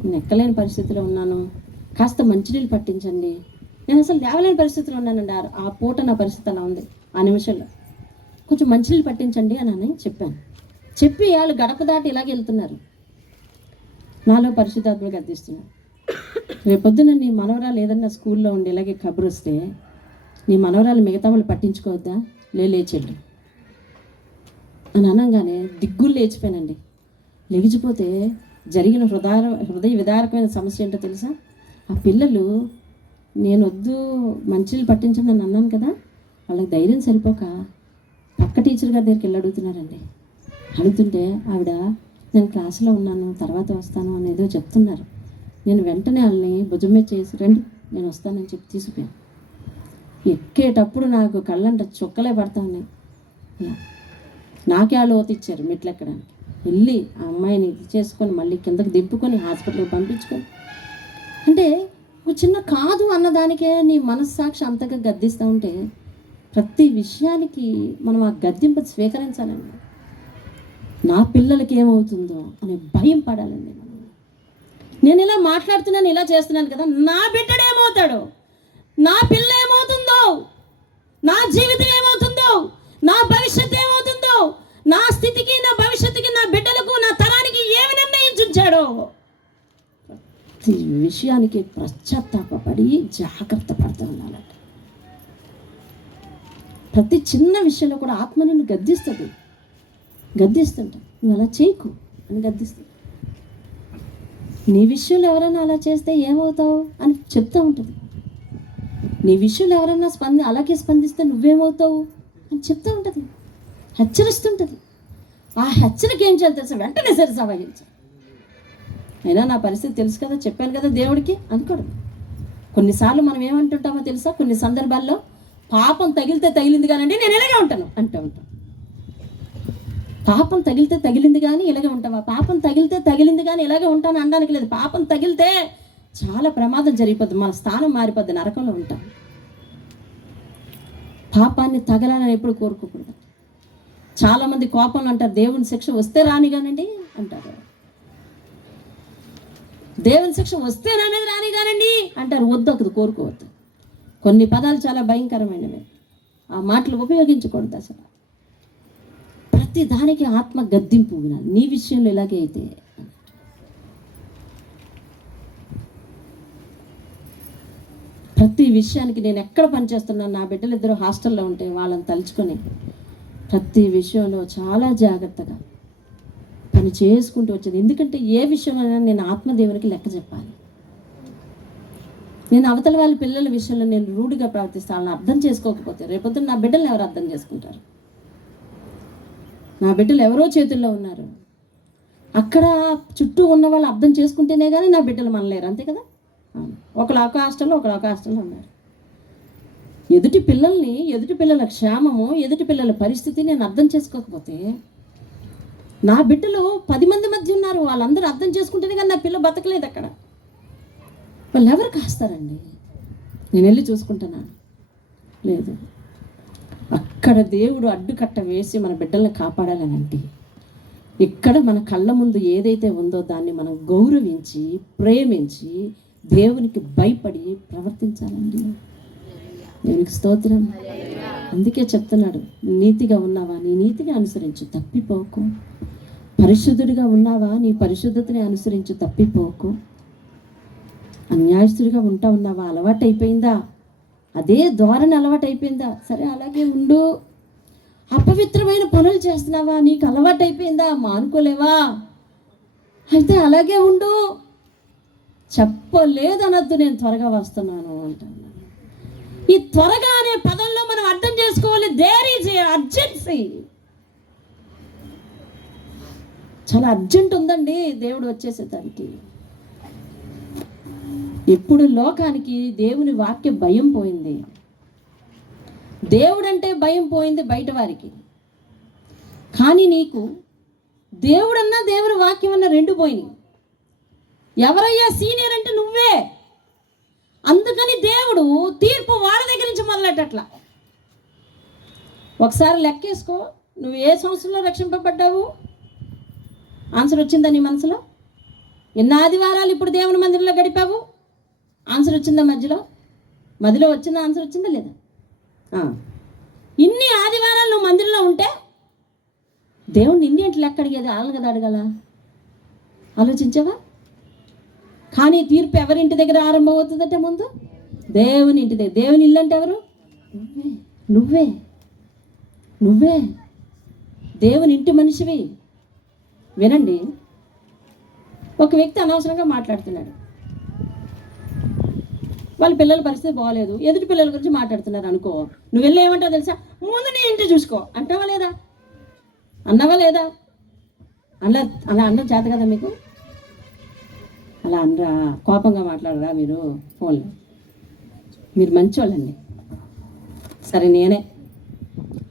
నేను ఎక్కలేని పరిస్థితిలో ఉన్నాను, కాస్త మంచినీళ్ళు పట్టించండి. నేను అసలు లేవలేని పరిస్థితిలో ఉన్నానండి, ఆ పూట నా పరిస్థితి అలా ఉంది, ఆ నిమిషంలో కొంచెం మంచినీళ్ళు పట్టించండి అని చెప్పాను. చెప్పి వాళ్ళు గడప దాటి ఇలాగే వెళ్తున్నారు, నాలో పరిశుద్ధాత్మలు గద్దిస్తున్నారు. రేపొద్దున నీ మనవరాలు ఏదన్నా స్కూల్లో ఉండి ఇలాగే కబురు వస్తే నీ మనవరాలు మిగతా వాళ్ళు పట్టించుకోవద్దా? లేచెళ్ళు అని అనగానే దిగ్గులు లేచిపోయానండి. లెగిచిపోతే జరిగిన హృదయ విదారకమైన సమస్య ఏంటో తెలుసా? ఆ పిల్లలు నేను వద్దు మంచినీళ్ళు పట్టించండి అని అన్నాను కదా, వాళ్ళకి ధైర్యం సరిపోక పక్క టీచర్ గారి దగ్గరికి వెళ్ళి అడుగుతున్నారండి. అడుగుతుంటే ఆవిడ నేను క్లాసులో ఉన్నాను తర్వాత వస్తాను అనేదో చెప్తున్నారు. నేను వెంటనే వాళ్ళని భుజం మీద చేసి రండి నేను వస్తానని చెప్పి తీసుకుపోయాను. ఎక్కేటప్పుడు నాకు కళ్ళంట చుక్కలే పడతా ఉన్నాయి. నాకే వాళ్ళు ఓతిచ్చారు మెట్లు ఎక్కడానికి. వెళ్ళి ఆ అమ్మాయిని ఇది చేసుకొని మళ్ళీ కిందకి దింపుకొని హాస్పిటల్కి పంపించుకొని, అంటే ఒక చిన్న కాదు అన్నదానికే నీ మనస్సాక్షి అంతగా గద్దిస్తూ ఉంటే ప్రతి విషయానికి మనం ఆ గద్దింపు స్వీకరించాలండి. నా పిల్లలకి ఏమవుతుందో అనే భయం పడాలండి. నేను ఇలా మాట్లాడుతున్నాను, ఇలా చేస్తున్నాను కదా, నా బిడ్డడు ఏమవుతాడు, నా పిల్ల ఏమవుతుందో, నా జీవితం ఏమవుతుందో, నా భవిష్యత్తు ఏమవుతుందో, నా స్థితికి నా భవిష్యత్తుకి నా బిడ్డలకు నా తరానికి ఏమి నిర్ణయించాడో ప్రతి విషయానికి పశ్చాత్తాపడి జాగ్రత్త పడుతూ ఉండాలంట. ప్రతి చిన్న విషయంలో కూడా ఆత్మ నిన్ను గద్దిస్తుంటా నువ్వు అలా చేయకు అని గద్దిస్తుంది. నీ విషయంలో ఎవరైనా అలా చేస్తే ఏమవుతావు అని చెప్తూ ఉంటుంది. నీ విషయంలో ఎవరైనా అలాగే స్పందిస్తే నువ్వేమవుతావు అని చెప్తూ ఉంటుంది, హెచ్చరిస్తుంటుంది. ఆ హెచ్చరిక ఏం చేయాలి తెలుసా? వెంటనే సరిసవగించాలి. అయినా నా పరిస్థితి తెలుసు కదా, చెప్పాను కదా దేవుడికి అనుకోడు. కొన్నిసార్లు మనం ఏమంటుంటామో తెలుసా? కొన్ని సందర్భాల్లో పాపం తగిలితే తగిలింది కానండి నేను ఇలాగే ఉంటాను అంటూ ఉంటాం. పాపం తగిలితే తగిలింది కానీ ఇలాగే ఉంటావా? పాపం తగిలితే తగిలింది కానీ ఇలాగే ఉంటాను అనడానికి లేదు. పాపం తగిలితే చాలా ప్రమాదం జరిగిపోద్ది, మన స్థానం మారిపోద్ది, నరకంలో ఉంటాం. పాపాన్ని తగలాలని ఎప్పుడు కోరుకోకూడదు. చాలామంది కోపంలో అంటారు దేవుని శిక్ష వస్తే రాని కానండి అంటారు, దేవుని శిక్ష వస్తే రాని కానండి అంటారు. వద్దు కోరుకోవద్దు. కొన్ని పదాలు చాలా భయంకరమైనవి, ఆ మాటలు ఉపయోగించకూడదు అసలు. ప్రతి దానికి ఆత్మ గద్దింపు వినాలి. నీ విషయంలో ఇలాగే అయితే ప్రతి విషయానికి నేను ఎక్కడ పనిచేస్తున్నాను, నా బిడ్డలు ఇద్దరు హాస్టల్లో ఉంటే వాళ్ళని తలుచుకొని ప్రతి విషయంలో చాలా జాగ్రత్తగా పని చేసుకుంటూ వచ్చేది. ఎందుకంటే ఏ విషయమైనా నేను ఆత్మదేవునికి లెక్క చెప్పాలి. నేను అవతల వాళ్ళ పిల్లల విషయంలో నేను రూఢిగా ప్రవర్తిస్తాను, అర్థం చేసుకోకపోతే రేపొద్దున నా బిడ్డలు ఎవరు అర్థం చేసుకుంటారు? నా బిడ్డలు ఎవరో చేతుల్లో ఉన్నారు. అక్కడ చుట్టూ ఉన్న వాళ్ళు అర్థం చేసుకుంటేనే కానీ నా బిడ్డలు మనలేరు, అంతే కదా. ఒకళ్ళు ఒక హాస్టల్లో ఉన్నారు. ఎదుటి పిల్లల క్షేమము, ఎదుటి పిల్లల పరిస్థితి నేను అర్థం చేసుకోకపోతే, నా బిడ్డలు 10 మంది మధ్య ఉన్నారు, వాళ్ళందరూ అర్థం చేసుకుంటేనే కానీ నా పిల్ల బతకలేదు. అక్కడ వాళ్ళు ఎవరు కాస్తారండి? నేను వెళ్ళి చూసుకుంటున్నాను లేదు. అక్కడ దేవుడు అడ్డుకట్ట వేసి మన బిడ్డల్ని కాపాడాలనంటే, ఇక్కడ మన కళ్ళ ముందు ఏదైతే ఉందో దాన్ని మనం గౌరవించి ప్రేమించి దేవునికి భయపడి ప్రవర్తించాలండి. దేవునికి స్తోత్రం. అందుకే చెప్తున్నాడు, నీతిగా ఉన్నావా నీ నీతిని అనుసరించు తప్పిపోకు, పరిశుద్ధుడిగా ఉన్నావా నీ పరిశుద్ధతని అనుసరించు తప్పిపోకు, అన్యాయస్తుడిగా ఉన్నావా అలవాటు అయిపోయిందా, అదే ధోరణి అలవాటు అయిపోయిందా, సరే అలాగే ఉండు. అపవిత్రమైన పనులు చేస్తున్నావా, నీకు అలవాటు అయిపోయిందా, మానుకోలేవా, అయితే అలాగే ఉండు. చెప్పలేదనద్దు నేను త్వరగా వస్తున్నాను అంటున్నాను. ఈ త్వరగా అనే పదంలో మనం అర్థం చేసుకోవాలి, దేర్ ఈజ్ ఏ అర్జెన్సీ. చాలా అర్జెంట్ ఉందండి దేవుడు వచ్చేసేదానికి. ఇప్పుడు లోకానికి దేవుని వాక్య భయం పోయింది. దేవుడంటే భయం పోయింది బయట వారికి. కానీ నీకు దేవుడన్నా దేవుని వాక్యం అన్న రెండు పోయినాయి. ఎవరయ్యా సీనియర్ అంటే నువ్వే. అందుకని దేవుడు తీర్పు వాళ్ళ దగ్గర నుంచి మొదలెట్టట్లా. ఒకసారి లెక్కేసుకో, నువ్వు ఏ సంవత్సరంలో రక్షింపబడ్డావు? ఆన్సర్ వచ్చిందా నీ మనసులో? ఎన్ని ఆదివారాలు ఇప్పుడు దేవుని మందిరంలో గడిపావు? ఆన్సర్ వచ్చిందా? మధ్యలో వచ్చిందా? ఆన్సర్ వచ్చిందా లేదా? ఇన్ని ఆదివారాలు నువ్వు మందిరంలో ఉంటే దేవుడిని ఇన్ని ఇంటి లెక్క అడిగేది వాళ్ళని కదా అడగాల? ఆలోచించావా? కానీ తీర్పు ఎవరింటి దగ్గర ఆరంభం అవుతుందంటే ముందు దేవుని ఇంటి దగ్గర. దేవుని ఇల్లు అంటే ఎవరు? నువ్వే దేవుని ఇంటి మనిషివి. వినండి, ఒక వ్యక్తి అనవసరంగా మాట్లాడుతున్నాడు. వాళ్ళ పిల్లల పరిస్థితి బాగోలేదు, ఎదుటి పిల్లల గురించి మాట్లాడుతున్నారు అనుకో. నువ్వు వెళ్ళి ఏమంటావు తెలుసా? ముందు నీ ఇంటి చూసుకో అంటావా లేదా? అన్నావా లేదా? అలా అన్న చేత కదా మీకు? అలా అనరా, కోపంగా మాట్లాడరా మీరు ఫోన్లో. మీరు మంచోళ్ళండి. సరే, నేనే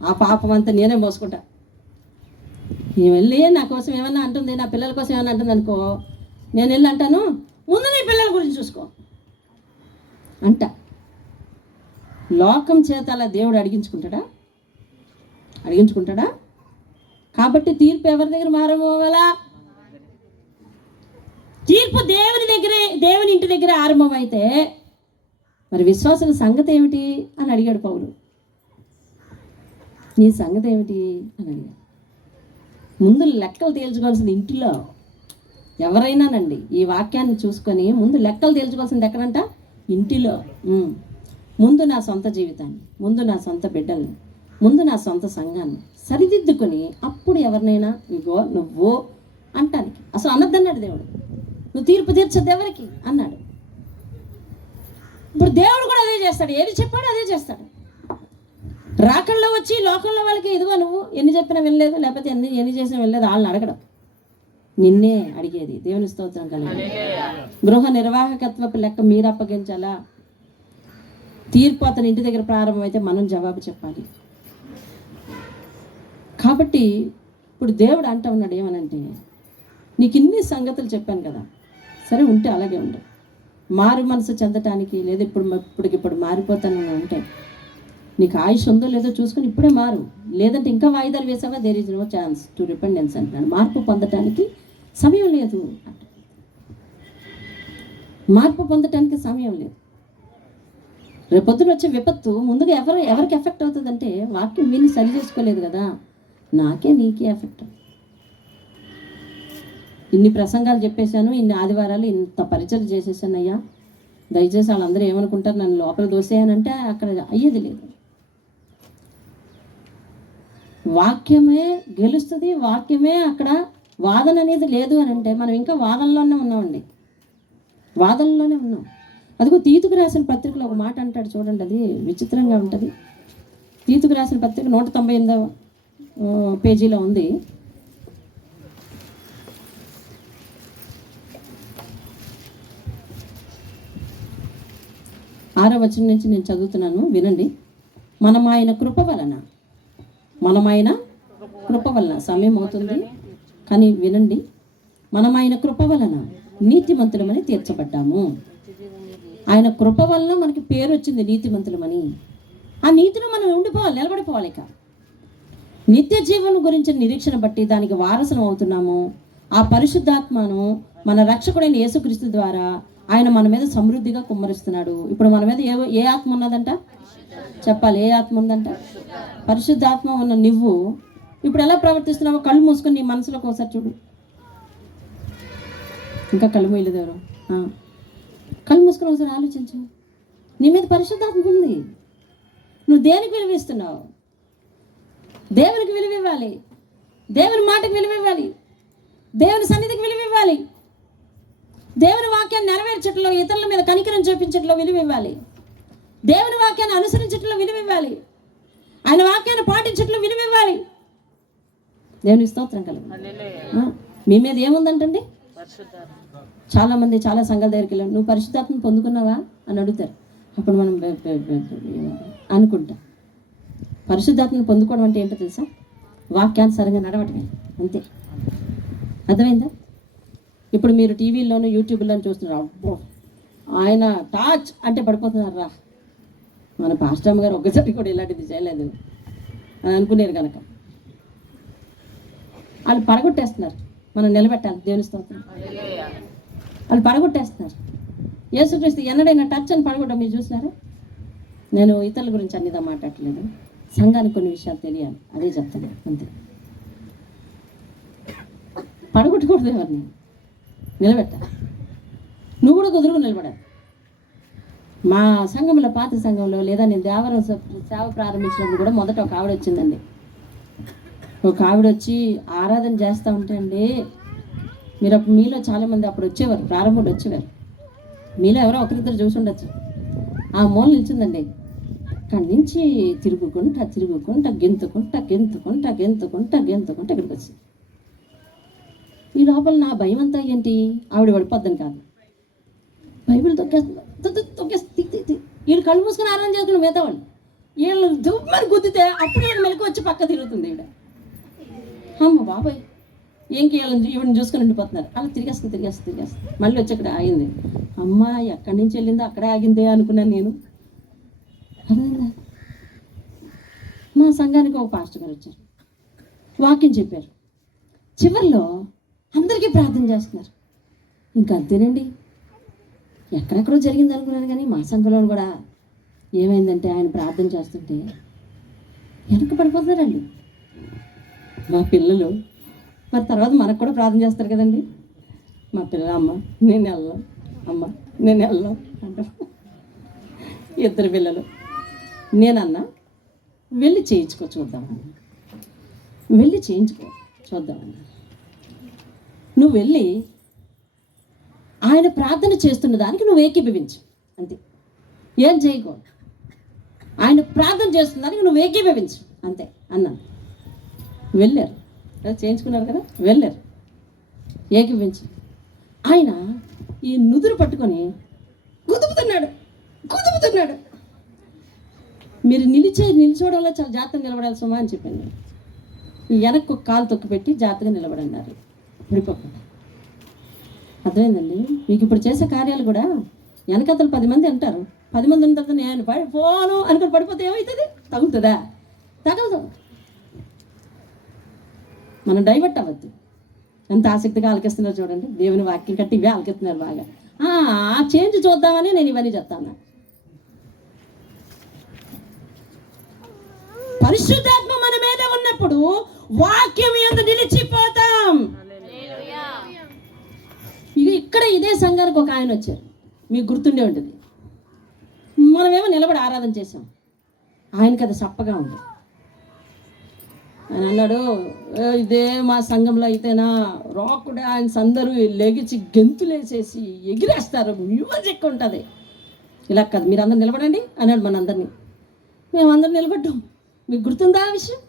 ఆ పాపం అంతా నేనే మోసుకుంటా. నేను వెళ్ళి నా కోసం ఏమన్నా అంటుంది, నా పిల్లల కోసం ఏమన్నా అంటుంది అనుకో, నేను వెళ్ళి అంటాను ముందు నీ పిల్లల గురించి చూసుకో అంట. లోకం చేత అలా దేవుడు అడిగించుకుంటాడా? కాబట్టి తీర్పు ఎవరి దగ్గర ఆరంభమవ్వాలా? తీర్పు దేవుని దగ్గరే, దేవుని ఇంటి దగ్గర ఆరంభమైతే మరి విశ్వాసుల సంగతి ఏమిటి అని అడిగాడు పౌలు. నీ సంగతి ఏమిటి అని అడిగాడు. ముందు లెక్కలు తేల్చుకోవాల్సింది ఇంటిలో. ఎవరైనానండి ఈ వాక్యాన్ని చూసుకొని ముందు లెక్కలు తేల్చుకోవాల్సింది ఎక్కడంట? ఇంటిలో. ముందు నా సొంత జీవితాన్ని, ముందు నా సొంత బిడ్డల్ని, ముందు నా సొంత సంఘాన్ని సరిదిద్దుకొని అప్పుడు ఎవరినైనా ఇగో నువ్వు అంటానికి. అసలు అనద్దన్నాడు దేవుడు. నువ్వు తీర్పు తీర్చద్దు ఎవరికి అన్నాడు. ఇప్పుడు దేవుడు కూడా అదే చేస్తాడు. ఏది చెప్పాడో అదే చేస్తాడు. రాకల్లో వచ్చి లోకంలో వాళ్ళకి ఇదిగో నువ్వు ఎన్ని చెప్పినా వెళ్ళలేదు, లేకపోతే ఎన్ని చేసినా వెళ్ళలేదు వాళ్ళని అడగడం. నిన్నే అడిగేది. దేవుని స్తోత్రం కలిగి. గృహ నిర్వాహకత్వపు లెక్క మీరు అప్పగించాలా? తీర్పు అతని ఇంటి దగ్గర ప్రారంభమైతే మనం జవాబు చెప్పాలి. కాబట్టి ఇప్పుడు దేవుడు అంటూ ఉన్నాడు ఏమనంటే, నీకు ఇన్ని సంగతులు చెప్పాను కదా, సరే ఉంటే అలాగే ఉండు. మారు మనసు చెందటానికి లేదా ఇప్పటికిప్పుడు మారిపోతాను అంటే నీకు ఆయుష్ ఉందో లేదో చూసుకొని ఇప్పుడే మారు. లేదంటే ఇంకా వాయిదాలు వేసావా, there is no chance to repentance అంటున్నాడు. మార్పు పొందటానికి సమయం లేదు. మార్పు పొందటానికి సమయం లేదు. రేపొద్దున వచ్చే విపత్తు ముందుగా ఎవరికి ఎఫెక్ట్ అవుతుందంటే వాక్యం విని సరి చేసుకోలేదు కదా, నీకే ఎఫెక్ట్. ఇన్ని ప్రసంగాలు చెప్పేశాను, ఇన్ని ఆదివారాలు ఇంత పరిచయం చేసేసాను అయ్యా, దయచేసి వాళ్ళందరూ ఏమనుకుంటారు నన్ను లోపల దోసేయనంటే అక్కడ అయ్యేది లేదు. వాక్యమే గెలుస్తుంది. వాక్యమే అక్కడ వాదన అనేది లేదు అని అంటే మనం ఇంకా వాదనలోనే ఉన్నామండి. అదిగో తీతుకు రాసిన పత్రికలో ఒక మాట అంటాడు చూడండి, అది విచిత్రంగా ఉంటుంది. తీతుకు రాసిన పత్రిక 198వ పేజీలో ఉంది. ఆరో వచనం నుంచి నేను చదువుతున్నాను, వినండి. మనం ఆయన కృప వలన సమయం అవుతుంది కానీ వినండి. మనం ఆయన కృప వలన నీతిమంతులమని తీర్చబడ్డాము. ఆయన కృప వలన మనకి పేరు వచ్చింది నీతిమంతులమని. ఆ నీతిలో మనం ఉండిపోవాలి, నిలబడిపోవాలి. ఇక నిత్య జీవనం గురించిన నిరీక్షణ బట్టి దానికి వారసులం అవుతున్నాము. ఆ పరిశుద్ధాత్మను మన రక్షకుడైన యేసుక్రీస్తు ద్వారా ఆయన మన మీద సమృద్ధిగా కుమ్మరిస్తున్నాడు. ఇప్పుడు మన మీద ఏ ఆత్మ ఉన్నదంట చెప్పాలి. ఏ ఆత్మ ఉందంట? పరిశుద్ధాత్మ ఉన్న నువ్వు ఇప్పుడు ఎలా ప్రవర్తిస్తున్నావో కళ్ళు మూసుకొని నీ మనసులోకి ఒకసారి చూడు. ఇంకా కళ్ళు మూయలేదు ఎవరు? కళ్ళు మూసుకొని ఒకసారి ఆలోచించు. నీ మీద పరిశుద్ధాత్మ ఉంది. నువ్వు దేనికి విలువిస్తున్నావు? దేవునికి విలువివ్వాలి, దేవుని మాటకు విలువివ్వాలి, దేవుని సన్నిధికి విలువివ్వాలి, దేవుని వాక్యాన్ని నెరవేర్చట్లో, ఇతరుల మీద కనికరం చూపించట్లో విలువివ్వాలి, దేవుని వాక్యాన్ని అనుసరించట్లో విలువివ్వాలి, ఆయన వాక్యాన్ని పాటించట్లో విలువివ్వాలి. దేవుని స్తోత్రం కలుగు. మీ మీద ఏముందంటండి? చాలామంది చాలా సంఘాల దగ్గరికి వెళ్ళారు, నువ్వు పరిశుద్ధాత్మను పొందుకున్నావా అని అడుగుతారు. అప్పుడు మనం అనుకుంటాం. పరిశుద్ధాత్మను పొందుకోవడం అంటే ఏంటో తెలుసా? వాక్యానుసారంగా నడవటమే, అంతే. అర్థమైందా? ఇప్పుడు మీరు టీవీల్లోనూ యూట్యూబ్లోనూ చూస్తున్నారు, అబ్బో ఆయన టాచ్ అంటే పడిపోతున్నారు. రా, మన పాస్టర్ గారు ఒక్కసారి కూడా ఇలాంటిది చేయలేదు అని అనుకునేరు కనుక వాళ్ళు పడగొట్టేస్తున్నారు. మనం నిలబెట్టాలి, దేవుని స్తోత్రం. వాళ్ళు పడగొట్టేస్తున్నారు. యేసుక్రీస్తు ఎన్నడైనా టచ్ అని పడగొట్టడం మీరు చూసినారా? నేను ఇతరుల గురించి అన్నిదా మాట్లాడట్లేదు, సంఘానికి కొన్ని విషయాలు తెలియాలి, అదే చెప్తాను, అంతే. పడగొట్టకూడదు, ఎవరిని నిలబెట్టాలి. నువ్వు కూడా కుదురుకు నిలబడాలి. మా సంఘంలో, పాత సంఘంలో, లేదా నేను దేవరం సేవ ప్రారంభించినప్పుడు కూడా మొదట ఒక ఆవిడ వచ్చిందండి. ఒక ఆవిడ వచ్చి ఆరాధన చేస్తూ ఉంటే అండి, మీరు మీలో చాలామంది అప్పుడు వచ్చేవారు, ప్రారంభంలో వచ్చేవారు, మీలో ఎవరో ఒకరిద్దరు చూసి ఉండొచ్చు. ఆ మూల నిల్చుందండి. అక్కడి నుంచి తిరుగుకుంటా గెంతుకుంటా ఇక్కడికి వచ్చింది. ఈ లోపల నా భయం అంతా ఏంటి, ఆవిడ పడిపోద్దని కాదు, బైబిల్ తొక్కేస్తుంది. వీళ్ళు కళ్ళు మూసుకొని ఆరాధన చేసుకుని మిగతా వాళ్ళు వీళ్ళు దుమ్మని గుద్దితే అప్పుడు వీళ్ళు మెలకు వచ్చి పక్క తిరుగుతుంది. ఈవిడ అమ్మ బాబాయ్ ఏంకి ఈవిడని చూసుకొని ఉండిపోతున్నారు. అలా తిరిగేస్తుంది. మళ్ళీ వచ్చి అక్కడ ఆగింది. అమ్మ ఎక్కడి నుంచి వెళ్ళిందో అక్కడే ఆగిందే అనుకున్నాను నేను. అర్థమైందా? మా సంఘానికి ఒక పాస్టర్ గారు వచ్చారు, వాక్యం చెప్పారు. చివరిలో అందరికీ ప్రార్థన చేస్తున్నారు. ఇంకా అంతేనండి, ఎక్కడెక్కడో జరిగింది అనుకున్నాను, కానీ మా సంఘంలో కూడా ఏమైందంటే ఆయన ప్రార్థన చేస్తుంటే వెనక పడిపోతున్నారండి మా పిల్లలు. మరి తర్వాత మనకు కూడా ప్రార్థన చేస్తారు కదండి. మా పిల్లలు అమ్మ నేను వెళ్ళాం అంటారు. ఇద్దరు పిల్లలు. నేనన్నా వెళ్ళి చేయించుకో చూద్దామని, నువ్వు వెళ్ళి ఆయన ప్రార్థన చేస్తున్న దానికి నువ్వు ఏకీభవించు, అంతే. ఏం చేయకూడదు, ఆయన ప్రార్థన చేస్తున్న దానికి నువ్వు ఏకీభవించు, అంతే అన్నాను. వెళ్ళారు, చేయించుకున్నారు కదా, వెళ్ళారు, ఏకీభవించు. ఆయన ఈ నుదురు పట్టుకొని కుదుపుతున్నాడు. మీరు నిల్చోవడంలో చాలా జాగ్రత్తగా నిలబడాలి సుమా అని చెప్పింది. వెనక్కు కాలు తొక్కి పెట్టి జాగ్రత్తగా నిలబడన్నారు, విడిపోకుండా. అర్థమైందండి? మీకు ఇప్పుడు చేసే కార్యాలు కూడా వెనకతలు 10 మంది అంటారు. 10 మంది ఉన్న తర్వాత నేను ఫోను అనుకుని పడిపోతే ఏమవుతుంది? తగులుతుందా? తగలదు. మనం డైవర్ట్ అవ్వద్దు. ఎంత ఆసక్తిగా ఆలకిస్తున్నారు చూడండి, దేవుని వాక్యం కట్టి ఇవే ఆలకిస్తున్నారు బాగా. ఆ చేంజ్ చూద్దామని నేను ఇవన్నీ చెప్తాను. పరిశుద్ధాత్మ మన మీద ఉన్నప్పుడు వాక్యం యందు నిలిచిపోతాం. ఇక్కడ ఇదే సంఘానికి ఒక ఆయన వచ్చారు, మీకు గుర్తుండే ఉంటుంది. మనమేమో నిలబడి ఆరాధన చేసాం, ఆయనకి అది సప్పగా ఉంది. ఆయన అన్నాడు, ఇదే మా సంఘంలో అయితేనా రాక్ డాన్స్ అందరూ లెగిచి గెంతులేసేసి ఎగిరేస్తారు, మ్యూజిక్ ఉంటుంది. ఇలా కాదు, మీరు అందరు నిలబడండి అన్నాడు మనందరినీ. మేమందరం నిలబడ్డాం. మీకు గుర్తుందా ఆ విషయం?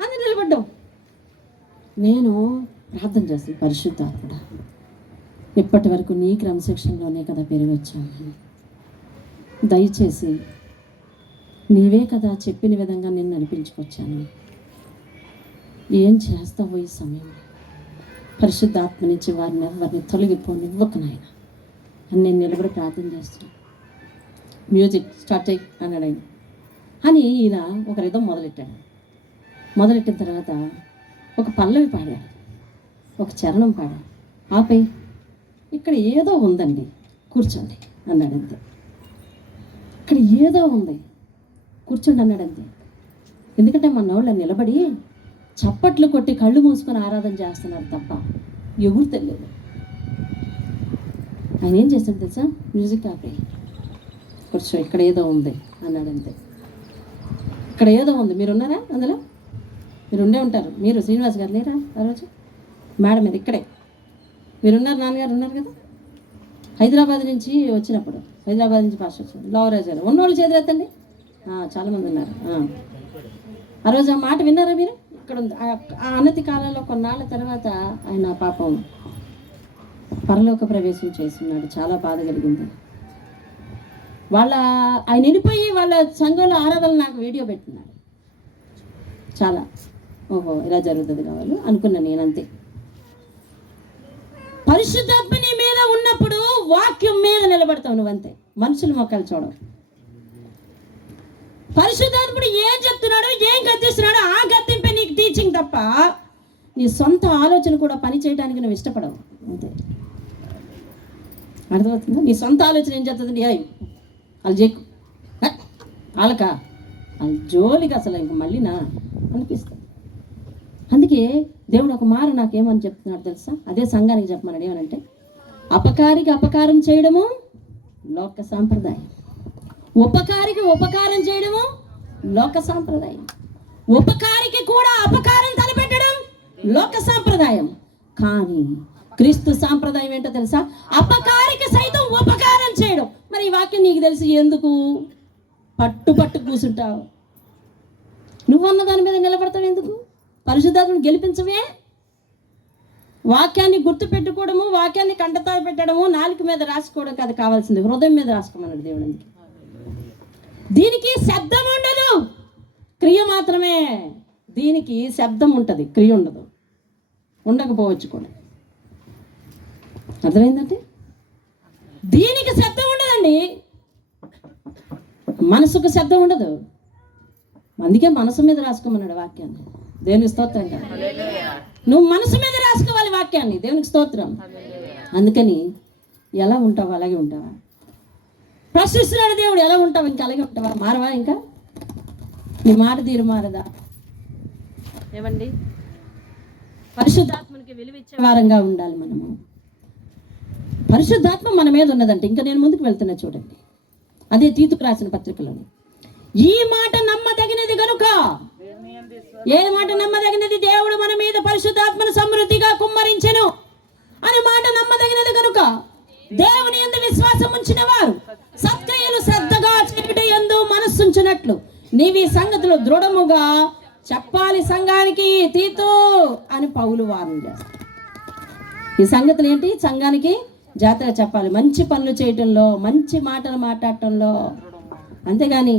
అందరు నిలబడ్డాం. నేను ప్రార్థన చేస్తాను, పరిశుద్ధాత్ముడా ఇప్పటి వరకు నీ క్రమశిక్షణలోనే కదా పెరిగొచ్చాను, దయచేసి నీవే కదా చెప్పిన విధంగా నేను నడిపించుకొచ్చాను, ఏం చేస్తావో ఈ సమయంలో పరిశుద్ధాత్మ నుంచి వారిని తొలగిపోనివ్వక నాయన అని నేను నిలబడి ప్రార్థన చేస్తున్నాను. మ్యూజిక్ స్టార్ట్ అయ్యి అన్నాడు ఆయన. అని ఈయన ఒక రిధం మొదలెట్టిన తర్వాత ఒక పల్లవి పాడాడు, ఒక చరణం పాడాడు. ఆపై ఇక్కడ ఏదో ఉందండి, కూర్చోండి అన్నాడు, అంతే. ఇక్కడ ఏదో ఉంది, కూర్చోండి అన్నాడు, అంతే. ఎందుకంటే మన వాళ్ళు నిలబడి చప్పట్లు కొట్టి కళ్ళు మూసుకొని ఆరాధన చేస్తున్నారు తప్ప ఎవరు తెలియదు. ఆయన ఏం చేస్తాడు తెలుసా? మ్యూజిక్ ఆపి కూర్చో, ఇక్కడ ఏదో ఉంది అన్నాడు, అంతే. ఇక్కడ ఏదో ఉంది, మీరున్నారా అందులో? మీరు ఉండే ఉంటారు. మీరు శ్రీనివాస్ గారు లేరా ఆ రోజు? మేడం మీద ఇక్కడే మీరున్నారు, నాన్నగారు ఉన్నారు కదా. హైదరాబాద్ నుంచి వచ్చినప్పుడు, హైదరాబాద్ నుంచి పాస్ వచ్చారు. లోవరాజు గారు ఉన్నోళ్ళు చేతులెత్తండి, చాలామంది ఉన్నారు. ఆ రోజు ఆ మాట విన్నారా మీరు? ఇక్కడ ఉంది. ఆ అనతి కాలంలో కొన్నాళ్ళ తర్వాత ఆయన పాపం పరలోక ప్రవేశం చేస్తున్నాడు. చాలా బాధ కలిగింది. ఆయన వెళ్ళిపోయి వాళ్ళ సంఘంలో ఆరాధన నాకు వీడియో పెట్టినాడు. చాలా ఓహో ఇలా జరుగుతుంది కావాలి అనుకున్నాను నేను, అంతే. పరిశుద్ధాత్మ నీ మీద ఉన్నప్పుడు వాక్యం మీద నిలబడతావు నువ్వంతే, మనుషుల మొక్కలు చూడవు. పరిశుద్ధాత్ముడు ఏం చెప్తున్నాడో ఏం గద్దిస్తున్నాడో ఆ గద్దింపే నీకు టీచింగ్ తప్ప నీ సొంత ఆలోచన కూడా పని చేయడానికి నువ్వు ఇష్టపడవు, అంతే. అర్థమవుతుందా? నీ సొంత ఆలోచన ఏం చేస్తుంది? వాళ్ళు చేయకు, వాళ్ళకా వాళ్ళ జోలికి అసలు ఇంక మళ్ళీ నా అనిపిస్తుంది. అందుకే దేవుడు ఒక మారు నాకేమని చెప్తున్నాడు తెలుసా? అదే సంఘానికి చెప్పమన్నాడు. ఏమనంటే, అపకారికి అపకారం చేయడము లోక సాంప్రదాయం, ఉపకారికి ఉపకారం చేయడము లోక సాంప్రదాయం, ఉపకారికి కూడా అపకారం తలపెట్టడం లోక సాంప్రదాయం. కానీ క్రీస్తు సాంప్రదాయం ఏంటో తెలుసా? అపకారికి సైతం ఉపకారం చేయడం. మరి ఈ వాక్యం నీకు తెలిసి ఎందుకు పట్టు కూర్చుంటావు? నువ్వన్న దాని మీద నిలబడతావు ఎందుకు? పరిశుద్ధాత్మను గెలిపించవే. వాక్యాన్ని గుర్తు పెట్టుకోవడము, వాక్యాన్ని కంటతా పెట్టడము, నాలుక మీద రాసుకోవడం కాదు కావాల్సింది, హృదయం మీద రాసుకోమన్నాడు దేవుడు. అందుకే దీనికి శబ్దం ఉండదు, క్రియ మాత్రమే. దీనికి శబ్దం ఉంటుంది, క్రియ ఉండదు, ఉండకపోవచ్చు కూడా. అర్థమైందంటే దీనికి శబ్దం ఉండదండి, మనసుకు శబ్దం ఉండదు. అందుకే మనసు మీద రాసుకోమన్నాడు వాక్యాన్ని. దేవునికి స్తోత్రం కదా. నువ్వు మనసు మీద రాసుకోవాలి వాక్యాన్ని. దేవునికి స్తోత్రం. అందుకని ఎలా ఉంటావు అలాగే ఉంటావా? ప్రశ్నిస్తున్నాడు దేవుడు, ఎలా ఉంటావు ఇంకా అలాగే ఉంటావా? మారవా? ఇంకా నీ మాట తీరు మారదా? ఏమండి, పరిశుద్ధాత్మనికి విలువిచ్చే వారంగా ఉండాలి మనము. పరిశుద్ధాత్మ మన మీద ఉన్నదంటే ఇంకా నేను ముందుకు వెళ్తున్నా చూడండి. అదే తీతుకు రాసిన పత్రికలోని, ఈ మాట నమ్మదగినది గనుక. ఏ మాట నమ్మదగినది? దేవుడు మన మీద పరిశుద్ధాత్మను సమృద్ధిగా కుమ్మరించెను అనే మాట నమ్మదగినది గనుక దేవుని యందు విశ్వాసం ఉంచిన వారు సత్క్రియలు శ్రద్ధగా చేయుట యందు మనస్సుంచినట్లు నీవి సంగతులు దృఢముగా చెప్పాలి సంఘానికి తీతు అని పౌలు వారం చేస్తారు. ఈ సంగతులు ఏంటి? సంఘానికి జాగ్రత్తగా చెప్పాలి, మంచి పనులు చేయటంలో, మంచి మాటలు మాట్లాడటంలో. అంతేగాని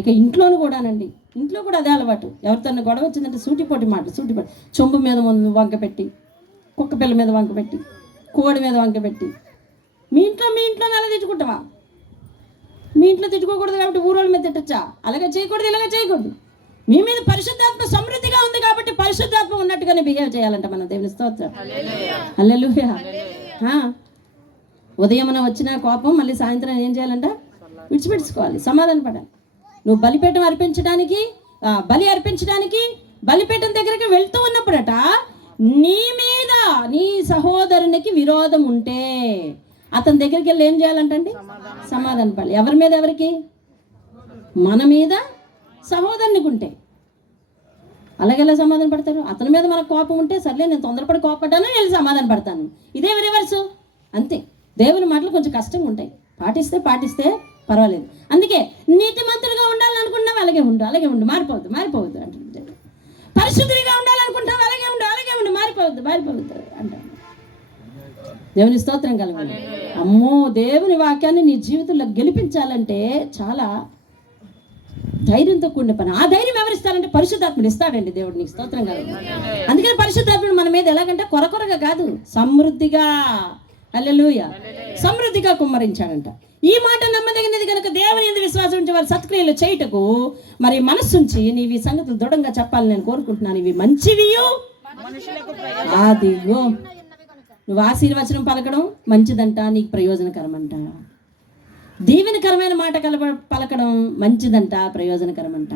ఇక ఇంట్లోనూ కూడానండి, ఇంట్లో కూడా అదే అలవాటు. ఎవరితో గొడవ వచ్చిందంటే సూటిపోటి మాట, సూటిపోటి, చెంబు మీద వంక పెట్టి, కుక్క పిల్ల మీద వంక పెట్టి, కోడి మీద వంక పెట్టి, మీ ఇంట్లో అలా తిట్టుకుంటావా? మీ ఇంట్లో తిట్టుకోకూడదు కాబట్టి ఊరోళ్ళ మీద తిట్టచ్చా? అలాగే చేయకూడదు, ఇలాగే చేయకూడదు. మీ మీద పరిశుద్ధాత్మ సమృద్ధిగా ఉంది కాబట్టి పరిశుద్ధాత్మ ఉన్నట్టుగానే బిహేవ్ చేయాలంట మనం. దేవుని స్తోత్రం. హల్లెలూయా. ఉదయమున వచ్చిన కోపం మళ్ళీ సాయంత్రం ఏం చేయాలంట? విడిచిపెట్టుకోవాలి, సమాధాన పడాలి. నువ్వు బలిపీఠం అర్పించడానికి, బలి అర్పించడానికి బలిపీఠం దగ్గరికి వెళ్తూ ఉన్నప్పుడట, నీ మీద నీ సహోదరునికి విరోధం ఉంటే అతని దగ్గరికి వెళ్ళి ఏం చేయాలంటండి? సమాధాన పడాలి. ఎవరి మీద? ఎవరికి? మన మీద సహోదరునికి ఉంటే. అలాగెలా సమాధాన పడతారు? అతని మీద మనకు కోపం ఉంటే సర్లే నేను తొందరపడి కోపడ్డాను, వెళ్ళి సమాధాన పడతాను. ఇదే రివర్సు. అంతే. దేవుని మాటలు కొంచెం కష్టంగా ఉంటాయి, పాటిస్తే పర్వాలేదు. అందుకే నీతిమంతులుగా ఉండాలనుకున్నావు అలాగే ఉండు, మారిపోవద్దు అంటే. పరిశుద్ధుడిగా ఉండాలనుకుంటావు అలాగే ఉండు, మారిపోవద్దు అంటాను. దేవుని స్తోత్రం కలగాలి. అమ్మో, దేవుని వాక్యాన్ని నీ జీవితంలో గెలిపించాలంటే చాలా ధైర్యంతో కూడిన పని. ఆ ధైర్యం ఎవరిస్తారంటే పరిశుద్ధాత్ముడు ఇస్తాడండి. దేవుడు నీకు స్తోత్రం కలగాలి. అందుకని పరిశుద్ధాత్ముడు మన మీద ఎలాగంటే కొరకొరగా కాదు, సమృద్ధిగా, హల్లెలూయా, సమృద్ధిగా కుమ్మరించాడంట. ఈ మాట నమ్మదగినది కనుక దేవుని యందు విశ్వాసం ఉంచి వారి సత్క్రియలు చేయుటకు మరి మనస్సుంచి నీవి సంగతులు దృఢంగా చెప్పాలని నేను కోరుకుంటున్నాను. ఇవి మంచివియు, అదిగో నువ్వు ఆశీర్వచనం పలకడం మంచిదంట, నీకు ప్రయోజనకరమంట. దీవెనకరమైన మాట పలకడం మంచిదంట, ప్రయోజనకరమంట.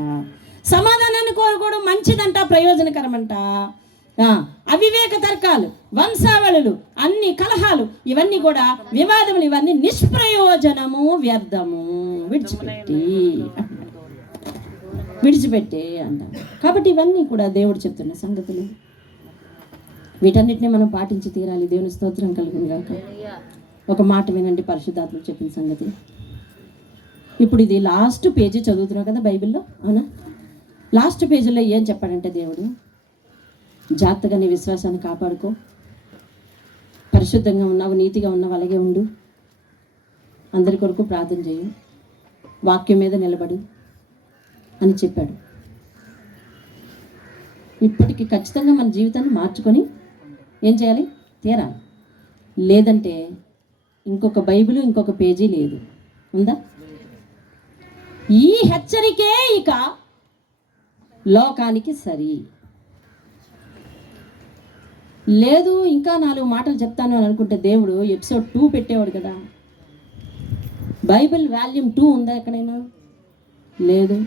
సమాధానాన్ని కోరుకోవడం మంచిదంట, ప్రయోజనకరమంట. అవివేక తర్కాలు, వంశావళులు, అన్ని కలహాలు, ఇవన్నీ కూడా వివాదములు, ఇవన్నీ నిష్ప్రయోజనము, వ్యర్థము, విడిచిపెట్టే అంటారు. కాబట్టి ఇవన్నీ కూడా దేవుడు చెప్తున్న సంగతులు. వీటన్నిటిని మనం పాటించి తీరాలి. దేవుని స్తోత్రం కలుగును గాక. ఒక మాట వినండి, పరిశుద్ధాత్మ చెప్పిన సంగతి. ఇప్పుడు ఇది లాస్ట్ పేజీ చదువుతున్నావు కదా బైబిల్లో, అవునా? లాస్ట్ పేజీలో ఏం చెప్పాడంటే దేవుడు, జాగ్రత్తగా నీ విశ్వాసాన్ని కాపాడుకో, పరిశుద్ధంగా ఉన్నావు, నీతిగా ఉన్నావు, అలాగే ఉండు. అందరి కొరకు ప్రార్థన చేయి, వాక్యం మీద నిలబడు అని చెప్పాడు. ఇప్పటికి ఖచ్చితంగా మన జీవితాన్ని మార్చుకొని ఏం చేయాలి? తీరాలి. లేదంటే ఇంకొక బైబిల్, ఇంకొక పేజీ లేదు. ఉందా? ఈ హెచ్చరికే ఇక లోకానికి సరి. లేదు ఇంకా 4 మాటలు చెప్తాను అని అనుకుంటే దేవుడు ఎపిసోడ్ 2 పెట్టేవాడు కదా. బైబిల్ వాల్యూమ్ 2 ఉందా ఎక్కడైనా? లేదు.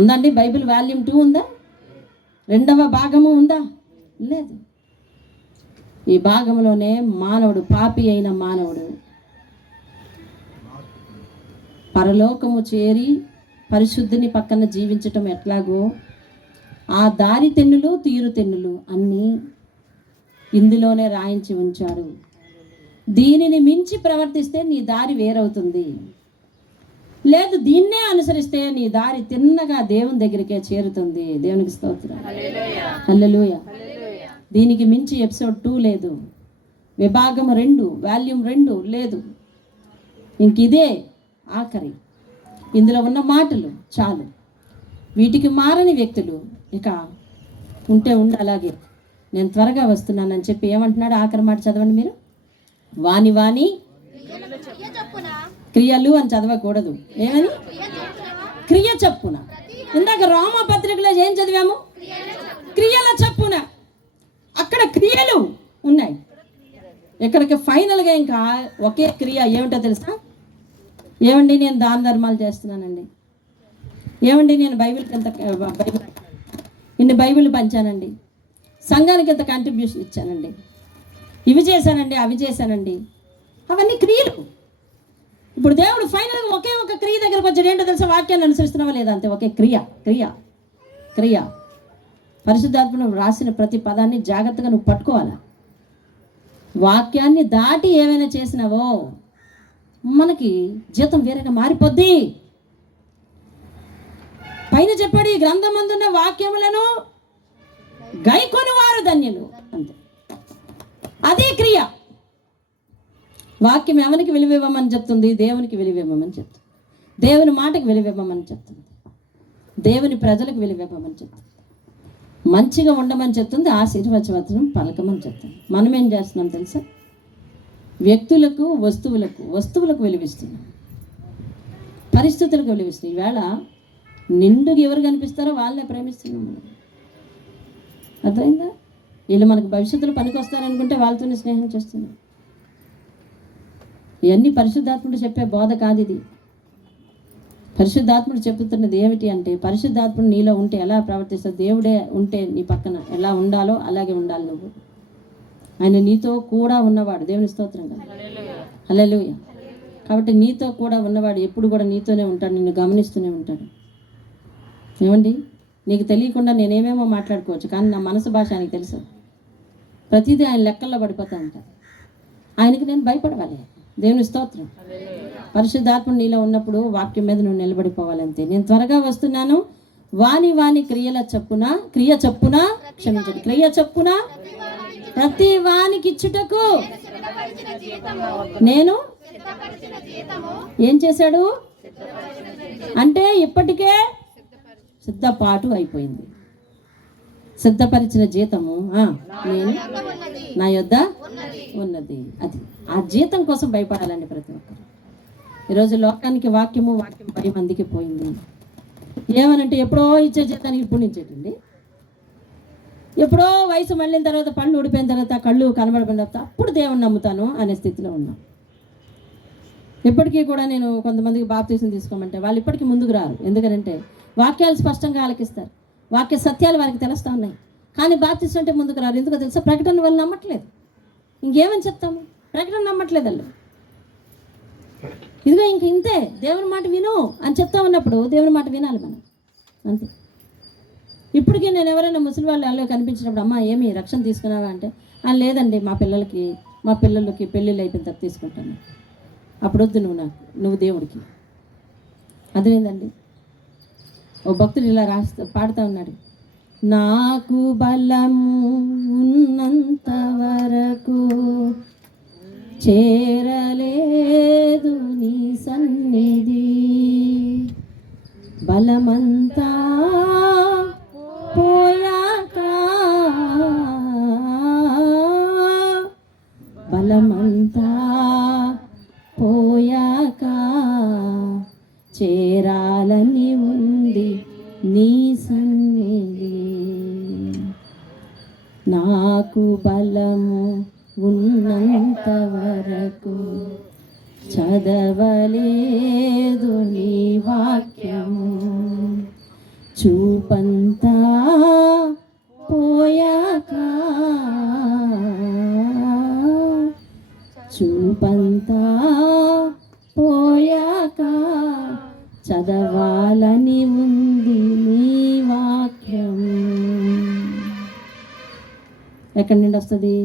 ఉందండి? బైబిల్ వాల్యూమ్ 2 ఉందా? 2వ భాగము ఉందా? లేదు. ఈ భాగంలోనే మానవుడు, పాపి అయిన మానవుడు పరలోకము చేరి పరిశుద్ధిని పక్కన జీవించటం ఎట్లాగో ఆ దారి తెన్నులు, తీరు తెన్నులు అన్నీ ఇందులోనే రాయించి ఉంచాడు. దీనిని మించి ప్రవర్తిస్తే నీ దారి వేరవుతుంది. లేదు, దీన్నే అనుసరిస్తే నీ దారి తిన్నగా దేవుని దగ్గరికే చేరుతుంది. దేవునికి స్తోత్రం. హల్లెలూయా. దీనికి మించి ఎపిసోడ్ 2 లేదు. విభాగం 2, వాల్యూమ్ 2 లేదు. ఇంక ఇదే ఆఖరి. ఇందులో ఉన్న మాటలు చాలు. వీటికి మారని వ్యక్తులు ఇక ఉంటే అలాగే. నేను త్వరగా వస్తున్నానని చెప్పి ఏమంటున్నాడు? ఆఖరి మాట చదవండి మీరు. వాని వాని క్రియలు అని చదవకూడదు. ఏమని? క్రియ చప్పున. ఇందాక రోమపత్రికలో ఏం చదివాము? క్రియల చప్పున. అక్కడ క్రియలు ఉన్నాయి. ఇక్కడికి ఫైనల్గా ఇంకా ఒకే క్రియ. ఏమిటో తెలుసా? ఏమండి నేను దాన ధర్మాలు చేస్తున్నానండి, ఏమండి నేను బైబిల్కి ఎంత ఇన్ని బైబిల్ పంచానండి, సంఘానికి ఎంత కాంట్రిబ్యూషన్ ఇచ్చానండి, ఇవి చేశానండి, అవి చేశానండి. అవన్నీ క్రియలు. ఇప్పుడు దేవుడు ఫైనల్గా ఒకే ఒక క్రియ దగ్గరకు వచ్చాడు. ఏంటో తెలుసా? వాక్యాన్ని అనుసరిస్తున్నావా లేదా అంతే. ఒకే క్రియ క్రియ క్రియ. పరిశుద్ధాత్మను రాసిన ప్రతి పదాన్ని జాగ్రత్తగా నువ్వు పట్టుకోవాలా. వాక్యాన్ని దాటి ఏమైనా చేసినావో మనకి జీతం వేరేగా మారిపోద్ది. పైన చెప్పాడు, ఈ గ్రంథమందున్న వాక్యములను గైకొని వారు ధన్యులు. అంతే, అదే క్రియ. వాక్యం ఎవరికి విలువివ్వమని చెప్తుంది? దేవునికి విలువివ్వమని చెప్తుంది. దేవుని మాటకు విలువివ్వమని చెప్తుంది. దేవుని ప్రజలకు విలువివ్వమని చెప్తుంది. మంచిగా ఉండమని చెప్తుంది. ఆశీర్వచనం పలకమని చెప్తుంది. మనం ఏం చేస్తున్నాం తెలుసా? వ్యక్తులకు, వస్తువులకు విలువిస్తున్నాం, పరిస్థితులకు విలువిస్తున్నాం. ఈవేళ నిండుగా ఎవరు కనిపిస్తారో వాళ్ళనే ప్రేమిస్తున్నాం మనం. అర్థమైందా? వీళ్ళు మనకు భవిష్యత్తులో పనికొస్తారనుకుంటే వాళ్ళతోనే స్నేహం చేస్తున్నాం. ఇవన్నీ పరిశుద్ధాత్ముడు చెప్పే బోధ కాదు ఇది. పరిశుద్ధాత్ముడు చెబుతున్నది ఏమిటి అంటే, పరిశుద్ధాత్ముడు నీలో ఉంటే ఎలా ప్రవర్తిస్తావు? దేవుడే ఉంటే నీ పక్కన ఎలా ఉండాలో అలాగే ఉండాలి నువ్వు. ఆయన నీతో కూడా ఉన్నవాడు. దేవుని స్తోత్రంగా. హల్లెలూయా. కాబట్టి నీతో కూడా ఉన్నవాడు ఎప్పుడు కూడా నీతోనే ఉంటాడు, నిన్ను గమనిస్తూనే ఉంటాడు. ఏమండి, నీకు తెలియకుండా నేనేమేమో మాట్లాడుకోవచ్చు, కానీ నా మనసు భాష ఆయనకి తెలుసు. ప్రతిదీ ఆయన లెక్కల్లో పడిపోతా ఉంటాను. ఆయనకి నేను భయపడవాలి. దేవుని స్తోత్రం. పరిశుద్ధాత్మ నీలో ఉన్నప్పుడు వాక్యం మీద నువ్వు నిలబడిపోవాలంతే. నేను త్వరగా వస్తున్నాను. వాని క్రియ చప్పున క్షమించండి, క్రియ చప్పున ప్రతి వానికి ఇచ్చుటకు నేను ఏం చేశాడు అంటే, ఇప్పటికే సిద్ధపాటు అయిపోయింది. సిద్ధపరిచిన జీతము నేను నా యొద్ద ఉన్నది. అది ఆ జీతం కోసం భయపడాలండి ప్రతి ఒక్కరు. ఈరోజు లోకానికి వాక్యం భయం అందుకే పోయింది. ఏమనంటే ఎప్పుడో ఇచ్చే జీతానికి ఇప్పుడు ఇచ్చేటండి. ఎప్పుడో వయసు మళ్ళిన తర్వాత, పళ్ళు ఊడిపోయిన తర్వాత, కళ్ళు కనబడిపోయిన తర్వాత అప్పుడు దేవుని నమ్ముతాను అనే స్థితిలో ఉన్నాం. ఇప్పటికీ కూడా నేను కొంతమందికి బాప్తీసం తీసుకోమంటే వాళ్ళు ఇప్పటికీ ముందుకు రారు. ఎందుకంటే వాక్యాలు స్పష్టంగా ఆలకిస్తారు, వాక్య సత్యాలు వారికి తెలుస్తూ ఉన్నాయి, కానీ బాప్తీసం అంటే ముందుకు రారు. ఎందుకో తెలుసా? ప్రకటన వాళ్ళు నమ్మట్లేదు. ఇంకేమని చెప్తాము? ప్రకటన నమ్మట్లేదు వాళ్ళు. ఇదిగో ఇంక ఇంతే, దేవుని మాట విను అని చెప్తా ఉన్నప్పుడు దేవుని మాట వినాలి మనం, అంతే. ఇప్పటికీ నేను ఎవరైనా ముసలి వాళ్ళు అలా కనిపించినప్పుడు, అమ్మ ఏమి రక్షణ తీసుకున్నావా అంటే, లేదండి మా పిల్లలకి పెళ్ళిళ్ళు అయిపోయిన తర్వాత తీసుకుంటాను. అప్పుడు వద్దు నువ్వు దేవుడికి. అర్థమైందండి? ఓ భక్తుడు ఇలా పాడుతూ ఉన్నాడు, నాకు బలము ఉన్నంత వరకు చేరలేదు నీ సన్నిధి. బలమంతా పోయాక, బలమంతా పోయాక చేరాలని ఉంది నీ సన్నిధి. నాకు బలము ఉన్నంత వరకు చదవలేదు నీ వాక్యము. చూపంతా పోయాక, చూపంతా పోయాక చదవాలని ఉంది నీ వాక్యం. ఎక్కడి నుండి వస్తుంది?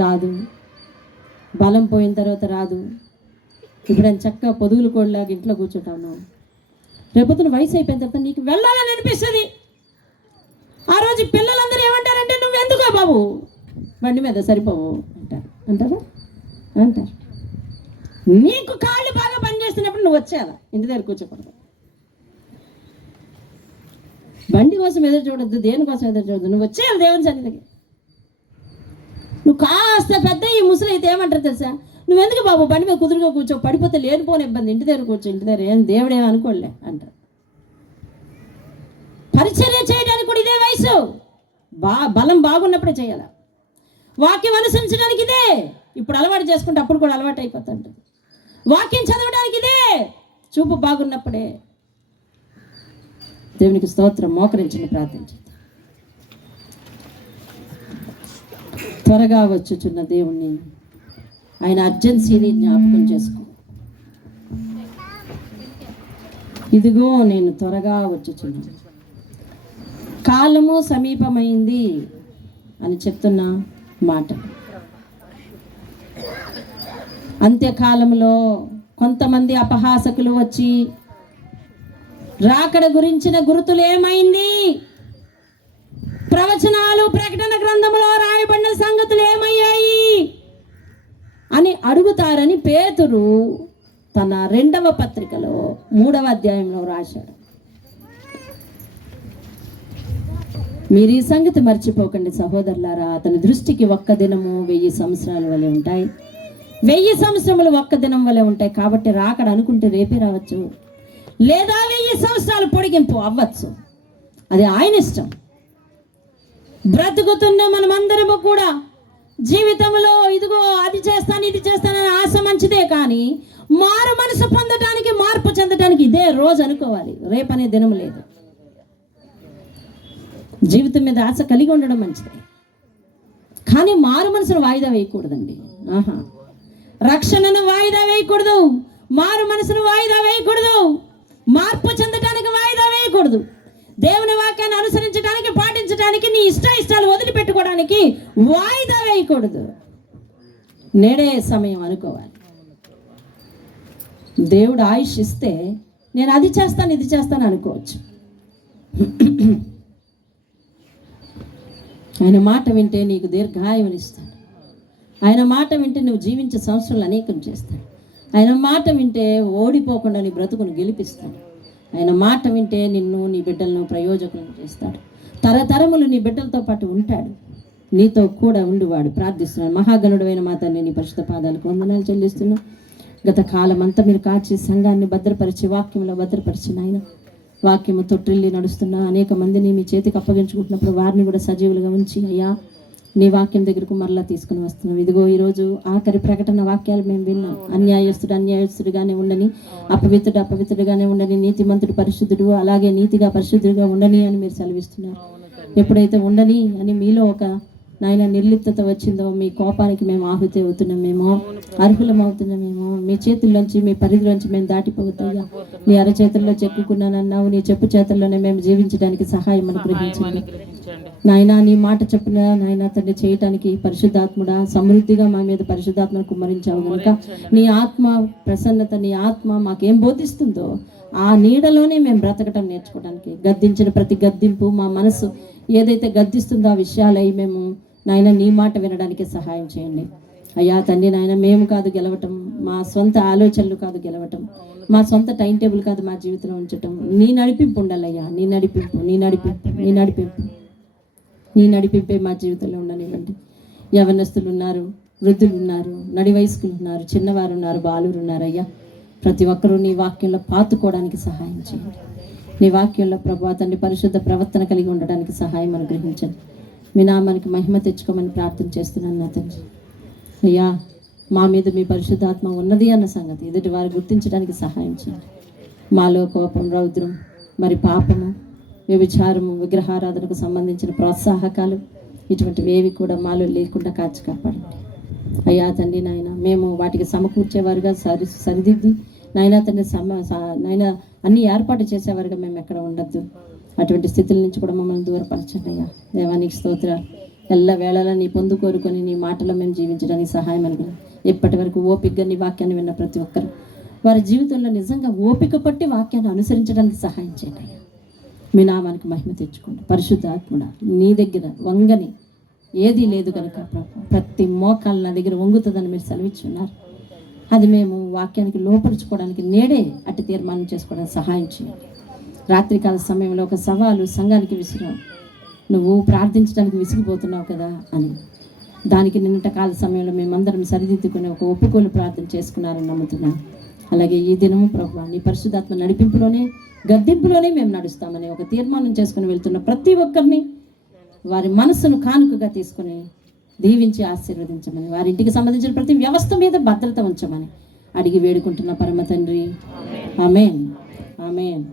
రాదు. బలం పోయిన తర్వాత రాదు. ఇప్పుడు నేను చక్కగా పొదుగులు కోడిలాగా ఇంట్లో కూర్చుంటాను. రేపొద్దున వయసు అయిపోయిన తర్వాత నీకు వెళ్ళాలని అనిపిస్తుంది. ఆ రోజు పిల్లలందరూ ఏమంటారంటే, నువ్వెందుకో బాబు బండి మీద సరిపోవు అంటారు. అంటారా? అంటారు. నీకు కాళ్ళు బాగా పనిచేస్తున్నప్పుడు నువ్వు వచ్చేయాలా, ఇంటి దగ్గర కూర్చోకూడదు. బండి కోసం ఎదురు చూడొద్దు, దేనికోసం ఎదురు చూడద్దు, నువ్వు వచ్చేయాలి దేవుని సన్నిధికి. నువ్వు కాస్త పెద్ద ఈ ముసలి అయితే ఏమంటారు తెలుసా? నువ్వెందుకు బాబు బండి మీద కుదురుగా కూర్చో, పడిపోతే లేనిపోని ఇబ్బంది, ఇంటి దగ్గర కూర్చో, ఇంటి దగ్గర ఏం దేవుడేమో అనుకోలే అంటారు. పరిచర్య చేయడానికి కూడా ఇదే వయసు. బలం బాగున్నప్పుడే చేయాలి. వాక్యం అనుసరించడానికి ఇదే. ఇప్పుడు అలవాటు చేసుకుంటే అప్పుడు కూడా అలవాటు అయిపోతుంది. వాక్యం చదవడానికి ఇదే. చూపు బాగున్నప్పుడే. దేవునికి స్తోత్రం. మోకరించండి, ప్రార్థించండి. త్వరగా వచ్చుచున్న దేవుణ్ణి, ఆయన అర్జెన్సీని జ్ఞాపకం చేసుకో. ఇదిగో నేను త్వరగా వచ్చుచున్నాను, కాలము సమీపమైంది అని చెప్తున్న మాట. అంత్యకాలంలో కొంతమంది అపహాసకులు వచ్చి రాకడ గురించిన గుర్తులు ఏమైంది, ప్రవచనాలు ప్రకటన గ్రంథంలో రాయబడిన సంగతులు ఏమయ్యాయి అని అడుగుతారని పేతురు తన 2వ పత్రికలో 3వ అధ్యాయంలో రాశాడు. మీరు ఈ సంగతి మర్చిపోకండి సహోదరులారా. అతని దృష్టికి ఒక్క దినము 1000 సంవత్సరాల వలె ఉంటాయి, 1000 సంవత్సరములు ఒక్క దినం వలె ఉంటాయి. కాబట్టి రాకడ అనుకుంటే రేపే రావచ్చు, లేదా 1000 సంవత్సరాలు పొడిగింపు అవ్వచ్చు. అది ఆయన ఇష్టం. బ్రతుకుతున్న మనమందరము కూడా జీవితంలో ఇదిగో అది చేస్తాను ఇది చేస్తానని ఆశ మంచిదే, కానీ మారు మనసు పొందడానికి, మార్పు చెందడానికి ఇదే రోజు అనుకోవాలి. రేపనే దినం లేదు. జీవితం మీద ఆశ కలిగి ఉండడం మంచిదే, కానీ మారు మనసును వాయిదా వేయకూడదండి. రక్షణను వాయిదా వేయకూడదు, మారు మనసును వాయిదా వేయకూడదు, మార్పు చెందడానికి వాయిదా వేయకూడదు. దేవుని వాక్యాన్ని అనుసరించడానికి, పాటించడానికి, నీ ఇష్టాలు వదిలిపెట్టుకోవడానికి వాయిదా వేయకూడదు. నేడే సమయం అనుకోవాలి. దేవుడు ఆయుష్ ఇస్తే నేను అది చేస్తాను ఇది చేస్తాను అనుకోవచ్చు. ఆయన మాట వింటే నీకు దీర్ఘాయువునిస్తాడు. ఆయన మాట వింటే నువ్వు జీవించే సంవత్సరాలు అనేకం చేస్తాడు. ఆయన మాట వింటే ఓడిపోకుండా నీ బ్రతుకును గెలిపిస్తాడు. ఆయన మాట వింటే నిన్ను, నీ బిడ్డలను ప్రయోజకులను చేస్తాడు. తరతరములు నీ బిడ్డలతో పాటు ఉంటాడు, నీతో కూడా ఉండివాడు. ప్రార్థిస్తున్నాను. మహాగణుడు అయిన మా తండ్రి, నీ పరిశుద్ధ పాదాలకు వందనాలు చెల్లిస్తున్నాను. గత కాలం అంతా మీరు కాచి సంఘాన్ని భద్రపరిచి, వాక్యంలో భద్రపరిచిన ఆయన వాక్యము తొట్టిల్లి నడుస్తున్నా అనేక మందిని మీ చేతికి అప్పగించుకుంటున్నప్పుడు వారిని కూడా సజీవులుగా ఉంచి అయ్యా నీ వాక్యం దగ్గరకు మరలా తీసుకుని వస్తున్నాం. ఇదిగో ఈరోజు ఆఖరి ప్రకటన వాక్యాలు మేము విన్నాం. అన్యాయస్తుడుగానే ఉండని, అపవిత్రుడుగానే ఉండని, నీతిమంతుడు పరిశుద్ధుడు అలాగే నీతిగా పరిశుద్ధుడిగా ఉండని అని మీరు సెలవిస్తున్నారు. ఎప్పుడైతే ఉండని అని మీలో ఒక నాయన నిర్లిప్తత వచ్చిందో, మీ కోపానికి మేము ఆహుతి అవుతున్నామేమో, అర్హులం అవుతున్నామేమో, మీ చేతుల్లోంచి మీ పరిధిలోంచి మేము దాటిపోతాయా, నీ అరచేతుల్లో చెక్కుకున్నానన్నావు, నీ చెప్పు చేతుల్లోనే మేము జీవించడానికి సహాయం అనుగ్రహించండి నాయన. నీ మాట చెప్పున నాయన తండ్రి చేయటానికి పరిశుద్ధాత్ముడా సమృద్ధిగా మా మీద పరిశుద్ధాత్మను కుమ్మరించావు కనుక నీ ఆత్మ ప్రసన్నత, నీ ఆత్మ మాకేం బోధిస్తుందో ఆ నీడలోనే మేము బ్రతకటం నేర్చుకోవడానికి, గద్దించిన ప్రతి గద్దింపు మా మనసు ఏదైతే గద్దిస్తుందో ఆ విషయాలై మేము నాయన నీ మాట వినడానికి సహాయం చేయండి అయ్యా తండ్రి. నాయన మేము కాదు గెలవటం, మా సొంత ఆలోచనలు కాదు గెలవటం, మా సొంత టైం టేబుల్ కాదు మా జీవితంలో ఉంచటం. నీ నడిపింపు ఉండాలయ్యా, నీ నడిపింపు, నీ నడిపింపు, నీ నడిపింపు, నీ నడిపింపే మా జీవితంలో ఉండనివ్వండి. యవనస్తులు ఉన్నారు, వృద్ధులు ఉన్నారు, నడి వయస్కులు ఉన్నారు, చిన్నవారు ఉన్నారు, బాలురు ఉన్నారు అయ్యా. ప్రతి ఒక్కరూ నీ వాక్యంలో పాతుకోవడానికి సహాయం చేయండి. నీ వాక్యంలో ప్రభు తండ్రి పరిశుద్ధ ప్రవర్తన కలిగి ఉండడానికి సహాయం అనుగ్రహించండి. మీ నామానికి మహిమ తెచ్చుకోమని ప్రార్థన చేస్తున్నాను నా తండ్రి. అయ్యా మా మీద మీ పరిశుద్ధాత్మ ఉన్నది అన్న సంగతి ఎదుటి వారు గుర్తించడానికి సహాయం చేయండి. మాలో కోపం, రౌద్రం, మరి పాపము, వ్యభిచారము, విగ్రహారాధనకు సంబంధించిన ప్రోత్సాహకాలు ఇటువంటివి ఏవి కూడా మాలో లేకుండా కాచి కాపాడండి అయ్యా తండ్రి. నాయన మేము వాటికి సమకూర్చేవారుగా సరిదిద్ది నాయన తండ్రి నాయన అన్ని ఏర్పాటు చేసేవారుగా మేము ఎక్కడ ఉండద్దు. అటువంటి స్థితుల నుంచి కూడా మమ్మల్ని దూరపరచండి అయ్యా. దేవానికి స్తోత్ర. ఎల్ల వేళలా నీ పొందు కోరుకొని నీ మాటలో మేము జీవించడానికి సహాయం అనుకున్నాం. ఎప్పటి వరకు ఓపికగా నీ వాక్యాన్ని విన్న ప్రతి ఒక్కరు వారి జీవితంలో నిజంగా ఓపిక పట్టి వాక్యాన్ని అనుసరించడానికి సహాయం చేయండి అయ్యా. మీ నామానికి మహిమ తెచ్చుకోండి. పరిశుద్ధాత్ముడా నీ దగ్గర వంగని ఏదీ లేదు కనుక ప్రతి మోకాలు నా దగ్గర వంగుతుందని మీరు సెలవిచ్చున్నారు. అది మేము వాక్యానికి లోపరుచుకోవడానికి నేడే అట్టి తీర్మానం చేసుకోవడానికి సహాయం చేయండి. రాత్రికాల సమయంలో ఒక సవాలు సంఘానికి విసిరావు, నువ్వు ప్రార్థించడానికి విసిగిపోతున్నావు కదా అని. దానికి నిన్నటి కాల సమయంలో మేమందరం సరిదిద్దుకుని ఒక ఒప్పుకోలు ప్రార్థన చేసుకున్నారని నమ్ముతున్నాను. అలాగే ఈ దినము ప్రభువా నీ పరిశుద్ధాత్మ నడిపింపులోనే గద్దింపులోనే మేము నడుస్తామని ఒక తీర్మానం చేసుకుని వెళ్తున్న ప్రతి ఒక్కరిని వారి మనస్సును కానుకగా తీసుకుని దీవించి ఆశీర్వదించమని, వారి ఇంటికి సంబంధించిన ప్రతి వ్యవస్థ మీద భద్రత ఉంచమని అడిగి వేడుకుంటున్న పరమ తండ్రి. ఆమేన్, ఆమేన్.